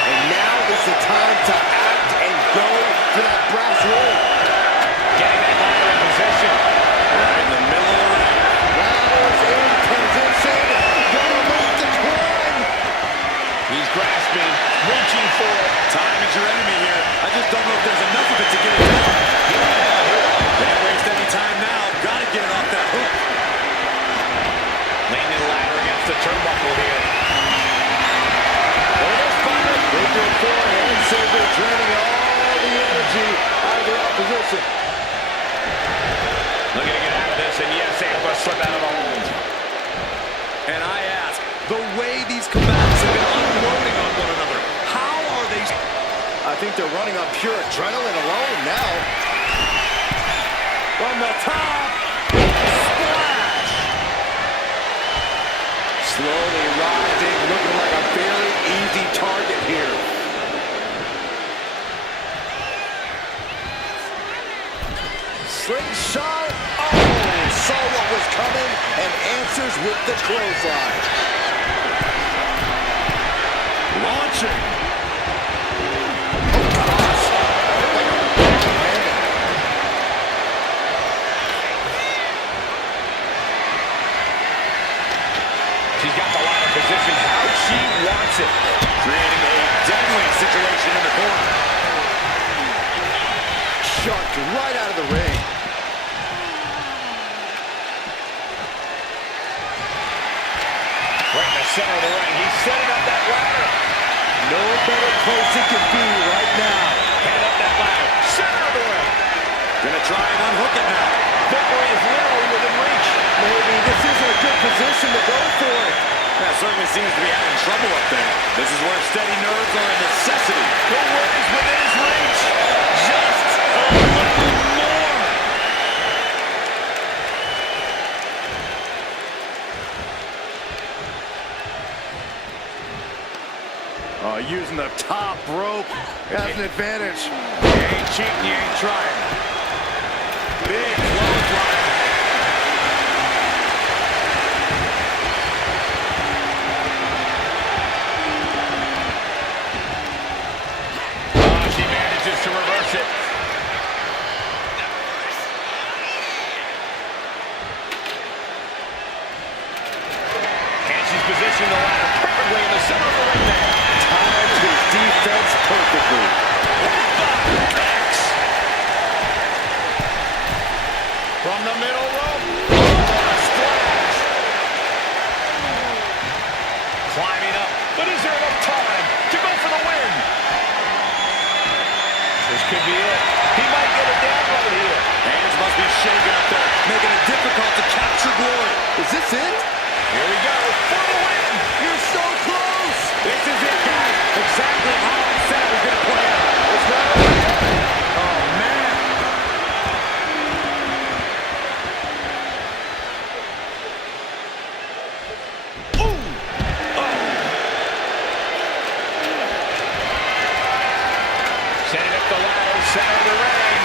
And now is the time to act and go for that brass ring. Getting that ladder in position. Right in the middle of the ring. Ladder's in position. Gonna make the climb. He's grasping, reaching for it. Time is your enemy here. I just don't know if there's enough of it to get it down. Can't waste any time now. Gotta get it off that hook. Laying the ladder against the turnbuckle here. With your forehand saber draining all the energy out of the opposition. Looking to get out of this, and yes, able to slip out of the hold. And I ask, the way these combatants have been unloading on one another, how are they? I think they're running on pure adrenaline alone now. From the top. Splash! Slowly rising, looking like a very easy target here. Slingshot. Oh, saw what was coming and answers with the clothesline. Launching. Oh, gosh. Like a bandit. She's got the ladder positioned how she wants it. Creating a deadly situation in the corner. Shucked right out of the ring. Right in the center of the ring. He's setting up that ladder. No better place it could be right now. Head up that ladder. Center of the ring. Gonna try and unhook it now. Victory is literally within reach. Maybe this isn't a good position to go for it. That certainly seems to be having trouble up there. This is where steady nerves are a necessity. The win is within his reach. Just a little more. Using the top rope as an advantage. You ain't cheating, you ain't trying. Big clothesline. She manages to reverse it. And she's positioned the ladder perfectly in the center of the ring there. Timed his defense perfectly. From the middle rope. Oh, splash. Climbing up. But is there enough time to go for the win? This could be it. He might get it down right here. Hands must be shaking up there, making it difficult to capture glory. Is this it? Here we go for the win. You're so close. This is it, guys. Exactly how I said it was going to play out. It's not over yet. Oh, man. Setting up the ladder, center of the ring.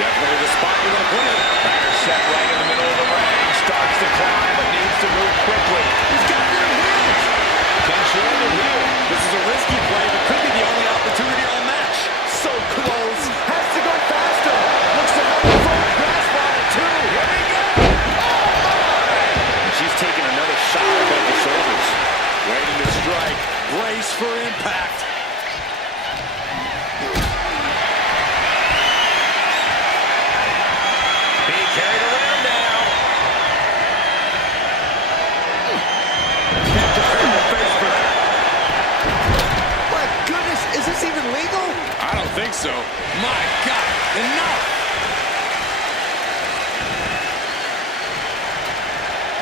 Definitely the spot you're going to put it. Ladder set right in the middle of the ring. Starts to climb, but needs to move quickly. He's got their hands. Can she end it here? This is a risky play, but could be the only opportunity all match. So close. Has to go faster. Looks to have a full grasp on it, too. Here we go. Oh, my. And she's taking another shot above the shoulders. Waiting to strike. Brace for impact. Being carried around now. Can't prepare the face for that. My goodness, is this even legal? I don't think so. My God, enough!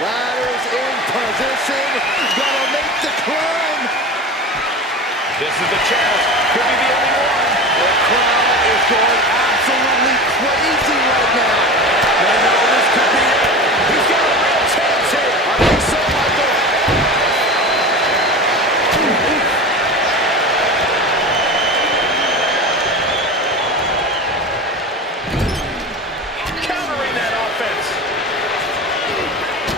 Ladder's in position. Gonna make the climb. This is the chance. Could be the only one. The crowd is going absolutely crazy right now. They know this could be it. He's got a real chance here. I think so, Michael. Countering that offense.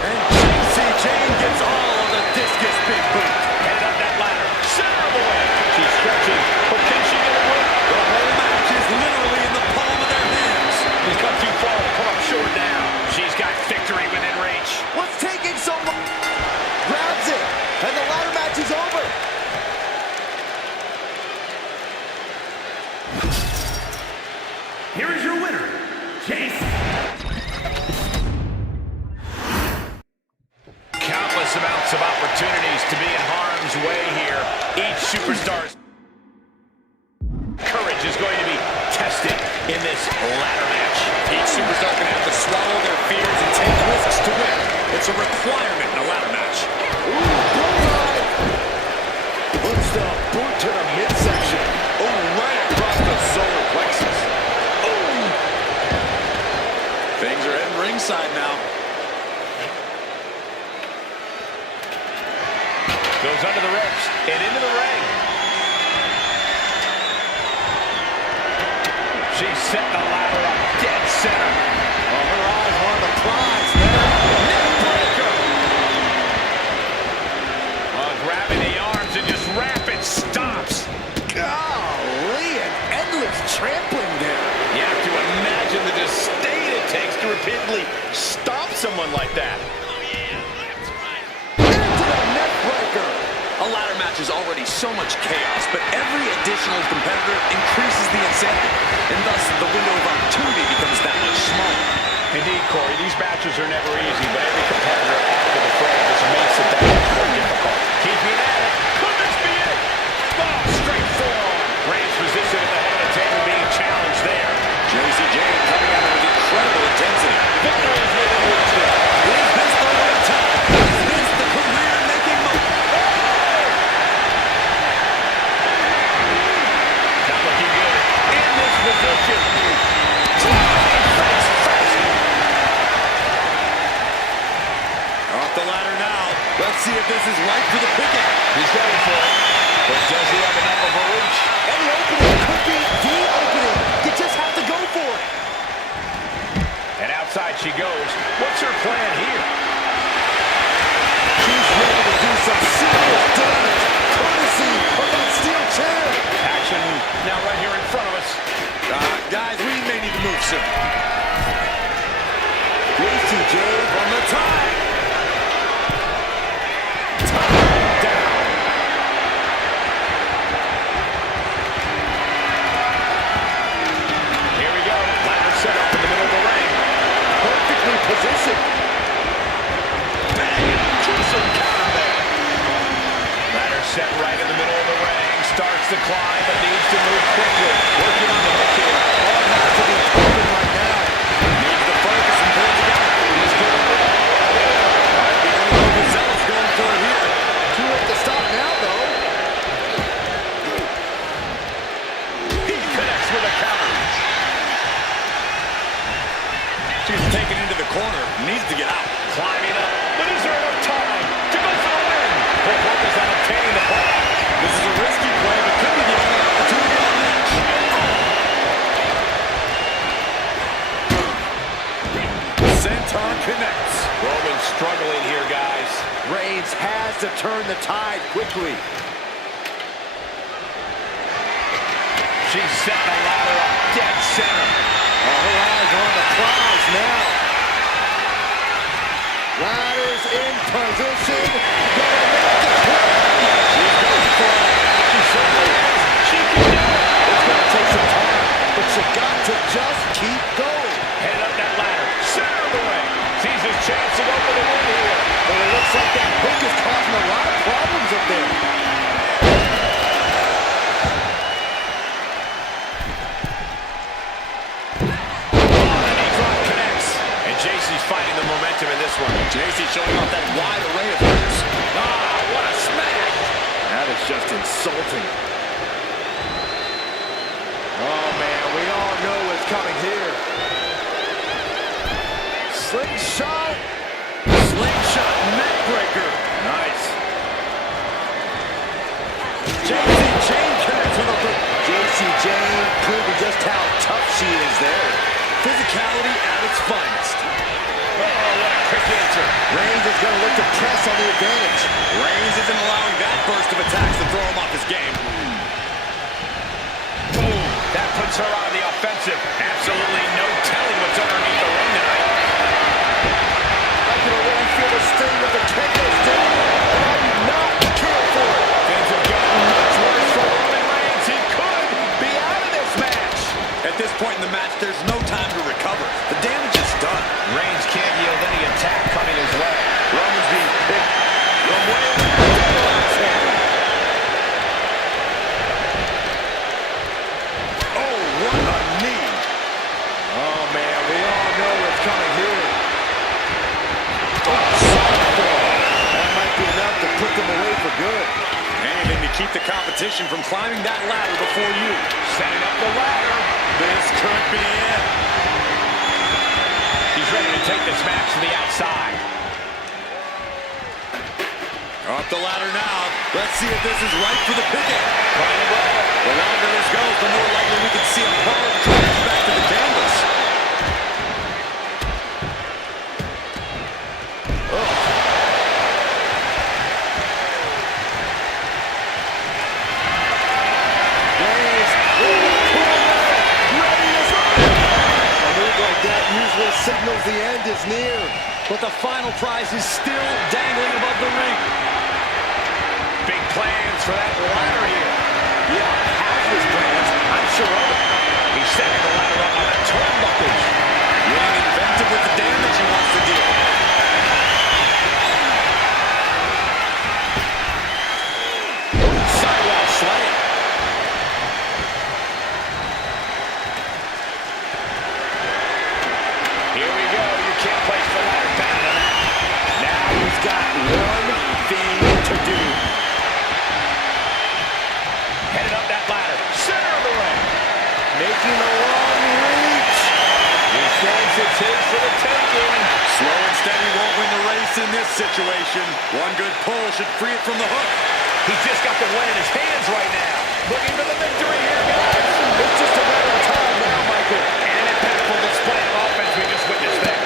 And JC Jane gets all of the discus big boot. Head up that ladder. Center of the ring. She's stretching. But can she get it with? The whole match is literally in the palm of their hands. He's come too far to come up short now. She's got victory within reach. What's taking so long? Grabs it. And the ladder match is over. Here is your winner, Jason. Countless amounts of opportunities to be in harm's way here. Each superstar's courage is going to be tested in this ladder match. Each superstar can have to swallow their fears and take risks to win. It's a requirement in a ladder match. Ooh, bullseye. Puts the boot to the midsection. Oh, right across the solar plexus. Oh! Things are heading ringside now. Goes under the ropes and into the ring. She's setting the ladder up dead center. Oh, her eyes are on the prize now. Neckbreaker. Grabbing the arms and just rapid stops. Golly, an endless trampling there. You have to imagine the disdain it takes to repeatedly stop someone like that. Into the neck breaker. A ladder match is already so much chaos, but every additional competitor increases the insanity, and thus the window of opportunity becomes that much smaller. Indeed, Corey, these matches are never easy, but every competitor added to the fray just makes it that much more difficult. Keeping at it. Could this be it? Oh, straight forearm. Reigns position at the head of the table being challenged there. JC Jane coming out with incredible intensity. Victory is within reach there. Is this the right time? Is this the career-making moment? Not looking good. In this position. Face first. Off the ladder now. Let's see if this is right for the picking. He's going for it. But does he have enough of a reach? Any opening could be the opening. You just have to go for it. And outside she goes. What's her plan here? She's ready to do some serious damage, courtesy of that steel chair. Action now right here in front of us. Guys, we may need to move soon. JCJ from the top. Down. Here we go. Ladder set up in the middle of the ring. Perfectly positioned. Bang! Crucial counter there. Ladder set right in the middle of the ring. Starts to climb, but needs to move quickly. Working on the hook here. All has to be open right now. Needs to focus and pull together. He's going to Might be a little overzealous going for it here. Too late to stop now, though. He connects with a counter. She's taken into the corner. Needs to get out. Climbing up. But is there enough time to go for the win? Her focus on obtaining the ball. This is a risky play, but could be the only opportunity on the match. Senton connects. Roman's struggling here, guys. Reigns has to turn the tide quickly. She's setting the ladder up dead center. Her eyes are on the prize now. Ladder's in position. Gonna make the play. She's going for it. She certainly is. She can do it. It's gonna take some time, but you got to just keep going. Head up that ladder. Center of the ring. Sees his chance to go for the win here. But it looks like that hook is causing a lot of problems up there. JC's fighting the momentum in this one. JC showing off that wide array of hitters. Ah, what a smash! That is just insulting. Oh, man, we all know what's coming here. Slingshot. Slingshot neckbreaker. Nice. JC chain connects with a hook. JC Jane proving just how tough she is there. Physicality at its finest. Oh, what a quick answer. Reigns is going to look to press on the advantage. Reigns isn't allowing that burst of attacks to throw him off his game. Boom. That puts her on the offensive. Absolutely no telling what's underneath the ring tonight. I can already feel the sting of the KO stick. I do not care for it. Things have gotten much worse for Roman Reigns. He could be out of this match. At this point in the match, there's no time to recover. The damage is done. Reigns can't yield any attack coming his way. Roman's being picked from way up the last hand. Oh, what a knee. Oh, man, we all know what's coming here. That might be enough to put them away for good. Anything to keep the competition from climbing that ladder before you. Setting up the ladder. This could be it. He's ready to take this match to the outside. Up the ladder now. Let's see if this is right for the picking. Playing the ball. The longer this goes, the more likely we can see a hard crash back to the canvas. Signals the end is near. But the final prize is still dangling above the ring. Big plans for that ladder here. Yeah, half his plans, I'm sure of it. He's setting the ladder up on the turnbuckles. Getting inventive with the damage he wants to deal. Sidewall slam. Here we go. You can't place the ladder down on that. Now he's got one thing to do. Headed up that ladder. Center of the ring. Making a long reach. He says it's his for the taking. Slow and steady won't win the race in this situation. One good pull should free it from the hook. He's just got the win in his hands right now. Looking for the victory here, guys. It's just a matter of time now, Michael. And an impactful display of offense we just witnessed there.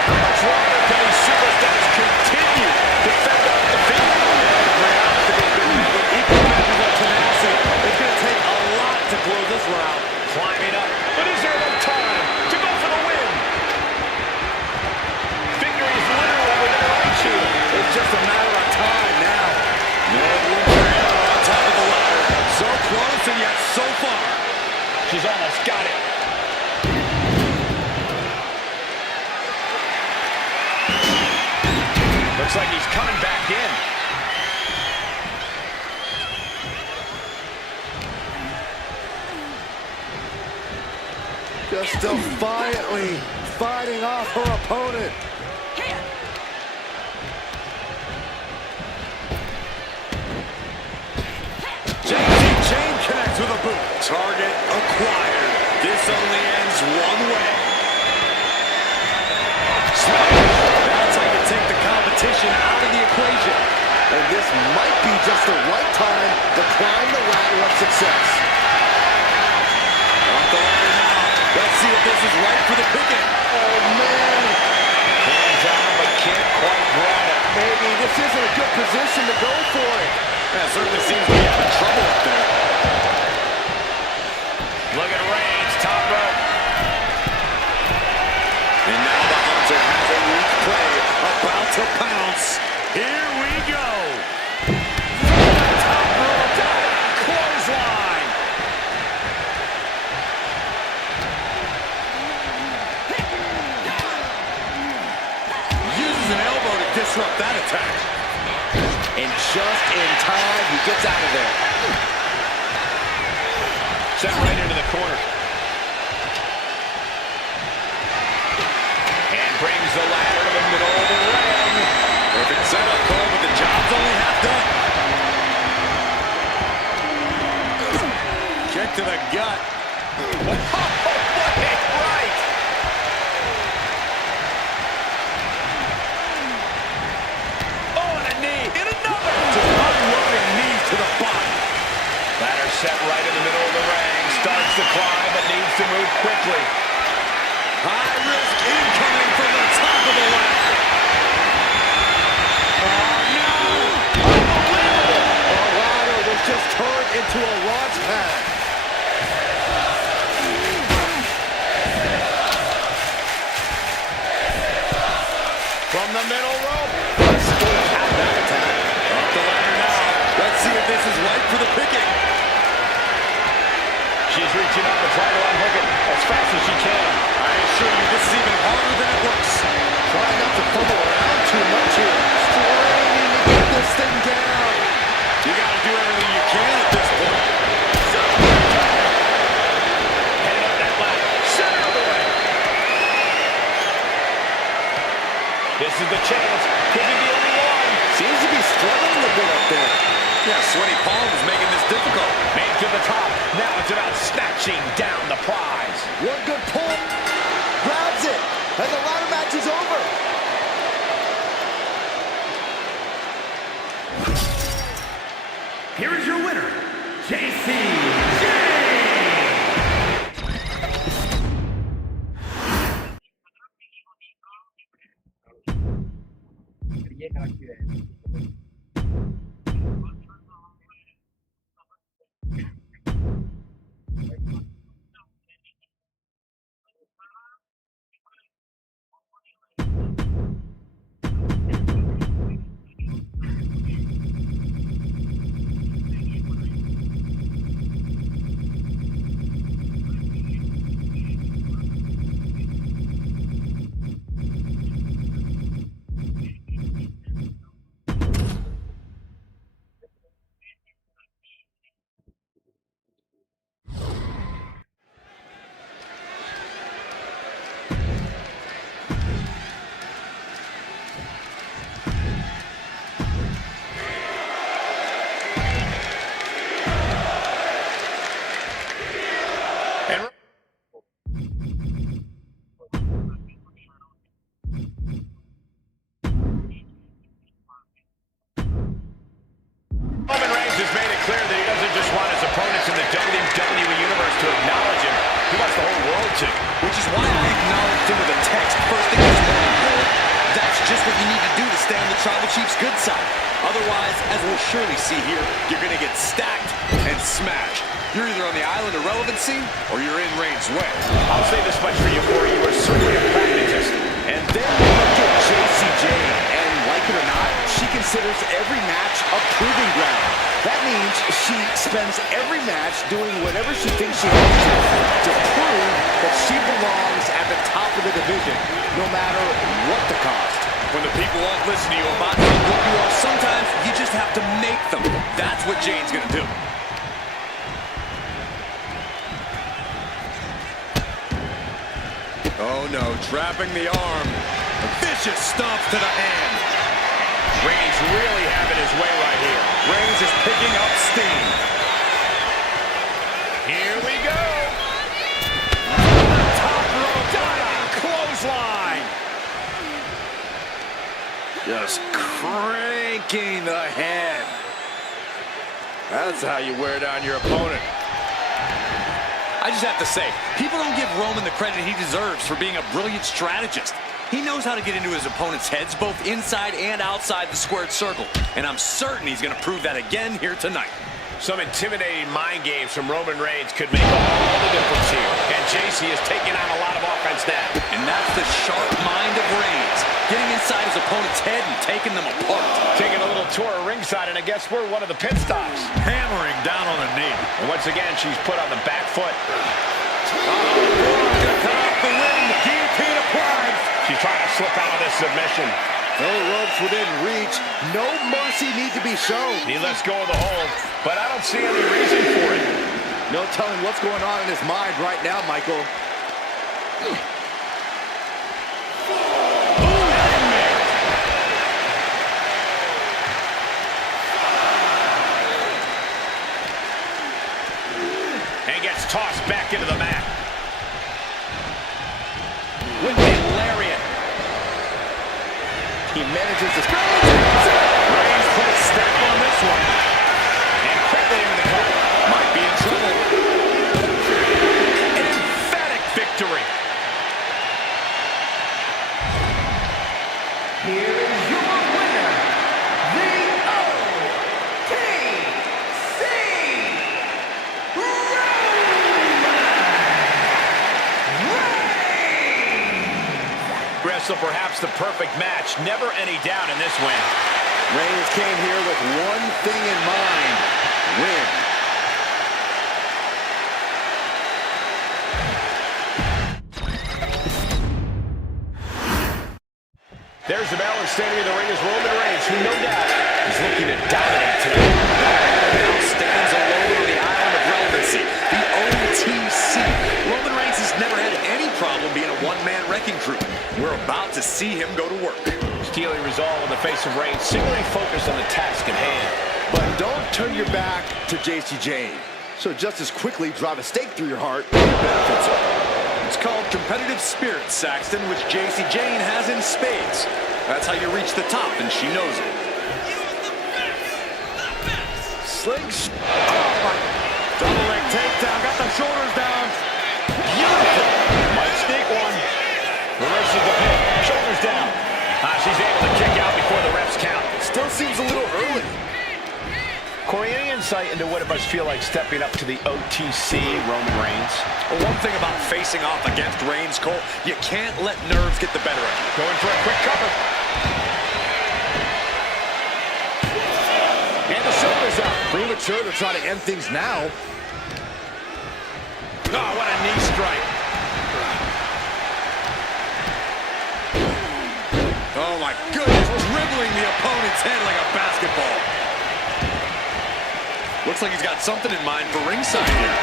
How much longer can these superstars continue to fend off defeat? To be honest, to be a good match with equal measures of tenacity, it's going to take a lot to close this round. Climbing up, but is there enough time to go for the win? Victory is literally within reach here. It's just a matter of time now. No room for error on top of the ladder. So close and yet so far. She's almost got it. Looks like he's coming back in. Just defiantly fighting off her opponent. Chain connects with a boot. Target acquired. This only ends one way. That's how you take the competition out of the equation. And this might be just the right time to climb the ladder of success. Off the ladder now. Let's see if this is right for the picking. Oh, man. Hands on, but can't quite grab it. Maybe this isn't a good position to go for it. That certainly seems to be having trouble up there. Look at Reigns, top rope. And now the Hunter has a weak play, about to pounce. Here we go. Top rope, clothesline. Uses an elbow to disrupt that attack. And just in time, he gets out of there. Sent right into the corner. And brings the ladder to the middle of the ring. Perfect setup, Cole, but the job's only half done. Kick to the gut. Right. Oh, and a knee. And another. Just unloading knees to the body. Ladder set right in the middle of the ring. Starts to climb, but needs to move quickly. High risk incoming from the top of the ladder. Oh, no. Unbelievable. The ladder was just turned into a launch pad. From the middle rope. Escape out of that attack. Up the ladder now. Let's see if this is right for the picking. She's reaching up and trying to unhook it as fast as she can. I assure you, this is even harder than it looks. Try not to fumble around too much here. Straining to get this thing down. You got to do everything you can at this point. Heading up that ladder. Center of the ring. This is the chance. Could be the only one. Seems to be struggling a bit up there. Yeah, sweaty palms making this difficult. Made to the top. Now it's about snatching down the prize. One good pull. Grabs it. And the ladder match is over. Here is your winner, JC. is why I acknowledged him with a text first thing this morning, Cole. That's just what you need to do to stay on the Tribal Chief's good side. Otherwise, as we'll surely see here, you're going to get stacked and smashed. You're either on the island of relevancy or you're in Reigns' way. I'll say this much for you, Corey. You are certainly a pragmatist. And then we look at JCJ, and like it or not, she considers every match a proving ground. That means she spends every match doing whatever she thinks she has to prove that she belongs at the top of the division, no matter what the cost. When the people won't listen to you about how good you are, sometimes you just have to make them. That's what Jane's going to do. Oh no, trapping the arm. A vicious stomp to the hand. Reigns really having his way right here. Reigns is picking up steam. Here we go. Top rope, diving clothesline. Just cranking the head. That's how you wear down your opponent. I just have to say, people don't give Roman the credit he deserves for being a brilliant strategist. He knows how to get into his opponent's heads, both inside and outside the squared circle. And I'm certain he's going to prove that again here tonight. Some intimidating mind games from Roman Reigns could make all the difference here. And JC is taking on a lot of offense now. And that's the sharp mind of Reigns, getting inside his opponent's head and taking them apart. Taking a little tour of ringside, and I guess we're one of the pit stops. Hammering down on the knee. And once again, she's put on the back foot. Gonna cut off the ring. Guillotine applied. She's trying to slip out of this submission. No ropes within reach. No mercy need to be shown. He lets go of the hold, but I don't see any reason for it. No telling what's going on in his mind right now, Michael. And gets tossed back into the mat. With a lariat. He manages to... Reigns put a step on this one. And quickly into the cover. Might be in trouble. An emphatic victory. Here is your winner, the OTC Wrestle perhaps the perfect match. Never any doubt in this win. Reigns came here with one thing in mind. Win. There's the bell, and standing in the ring is Roman Reigns, who no doubt is looking to dominate today. Now stands alone on the island of relevancy. The OTC. Roman Reigns has never had any problem being a one-man wrecking crew. We're about to see him go to work. Steely resolve in the face of Reigns, singularly focused on the task at hand. But don't turn your back to JC Jane. So just as quickly drive a stake through your heart, it benefits her. It's called competitive spirit, Saxton, which JC Jane has in spades. That's how you reach the top, and she knows it. Slingshot. Oh, my. Double leg takedown, got the shoulders down. Beautiful. Might sneak one. Reverses the pin, shoulders down. She's able to kick out before the refs count. Still seems a little early. Corey, any insight into what it must feel like stepping up to the OTC Roman Reigns? Well, one thing about facing off against Reigns, Cole, you can't let nerves get the better of you. Going for a quick cover. And the shoulders up. Premature to try to end things now. Oh, what a knee strike. Oh, my goodness, dribbling the opponent's head like a basketball. Looks like he's got something in mind for ringside here.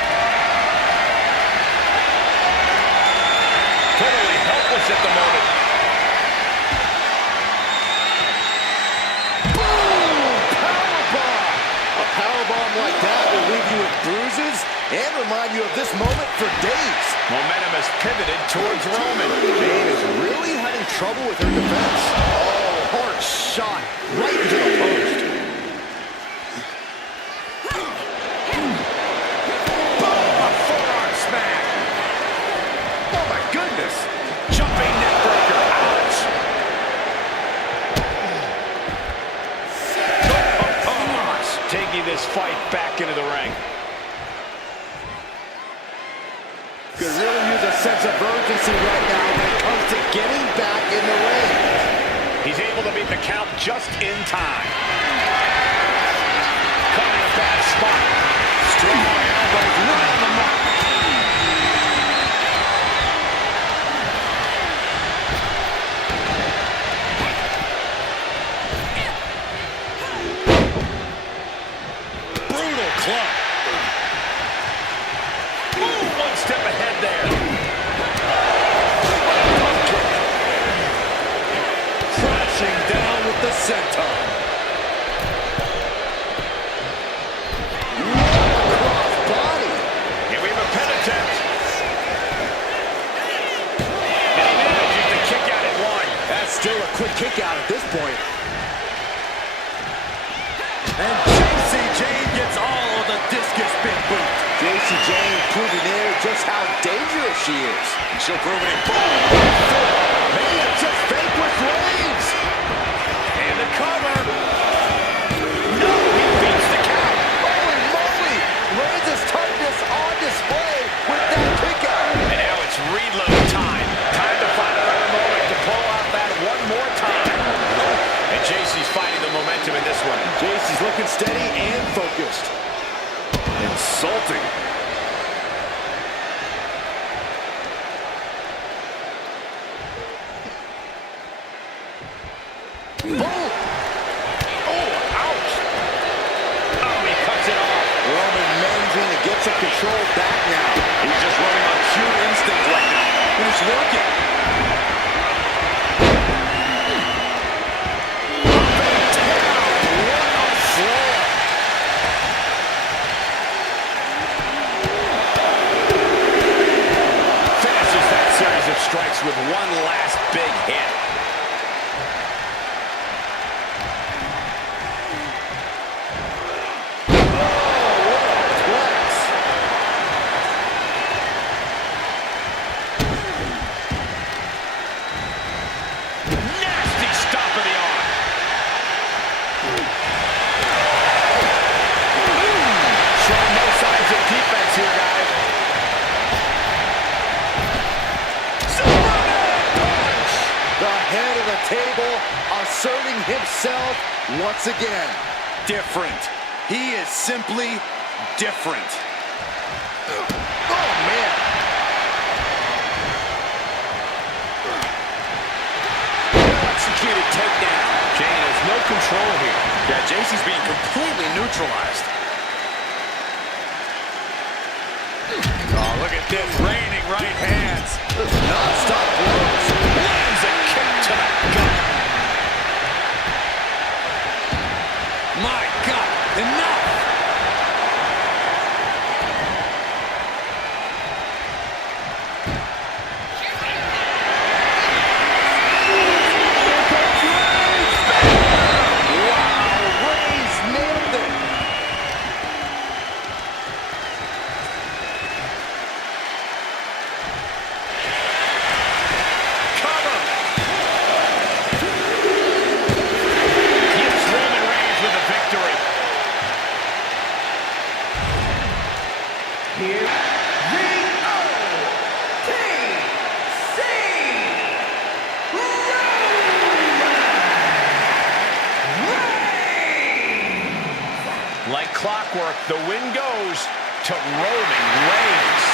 Totally helpless at the moment. Boom! Powerbomb! A powerbomb like that will leave you with bruises and remind you of this moment for days. Momentum has pivoted towards Roman. Jane is really having trouble with her defense. Oh, hard shot right into the post. Boom! A forearm smack. Oh, my goodness. this fight back into the ring. Could really use a sense of urgency right now when it comes to getting back in the ring. He's able to beat the count just in time. Caught in a bad spot. Strong elbows right on the mark. Brutal club. Ooh, one step ahead there. Crashing down with the senton. Cross body. Here we have a pin attempt. And he manages to kick out at one. That's still a quick kick out at this point. And JC Jane gets all of the discus pin boot. JC Jane proving there just how dangerous she is. She'll prove it. Maybe it's just vanquished Reigns. And the cover. No, he beats the count. Holy moly! Reigns' toughness on display with that kick out. And now it's reload time. Time to find another moment to pull out that one more time. And JC's fighting the momentum in this one. JC's looking steady and focused. Insulting. Boom! Oh, ouch. Oh, he cuts it off. Roman managing to get some control back now. He's just running on pure instinct right now. And it's working. Finishes that series of strikes with one last big hit. Nasty stop of the arm. Showing no signs of defense here, guys. Superman punch! The head of the table asserting himself once again. Different. He is simply different. Oh, man. Executed takedown. Jane has no control here. Yeah, JC's being completely neutralized. Oh, look at this. Raining right hands. Non-stop blows. Lands a kick to the gut. My God, enough! Wow, Reigns nailed it. Cover. Gives Roman Reigns with a victory. Here, the OTC Like clockwork, the win goes to Roman Reigns.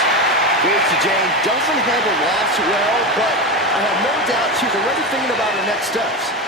JC Jane doesn't handle loss well, but I have no doubt she's already thinking about her next steps.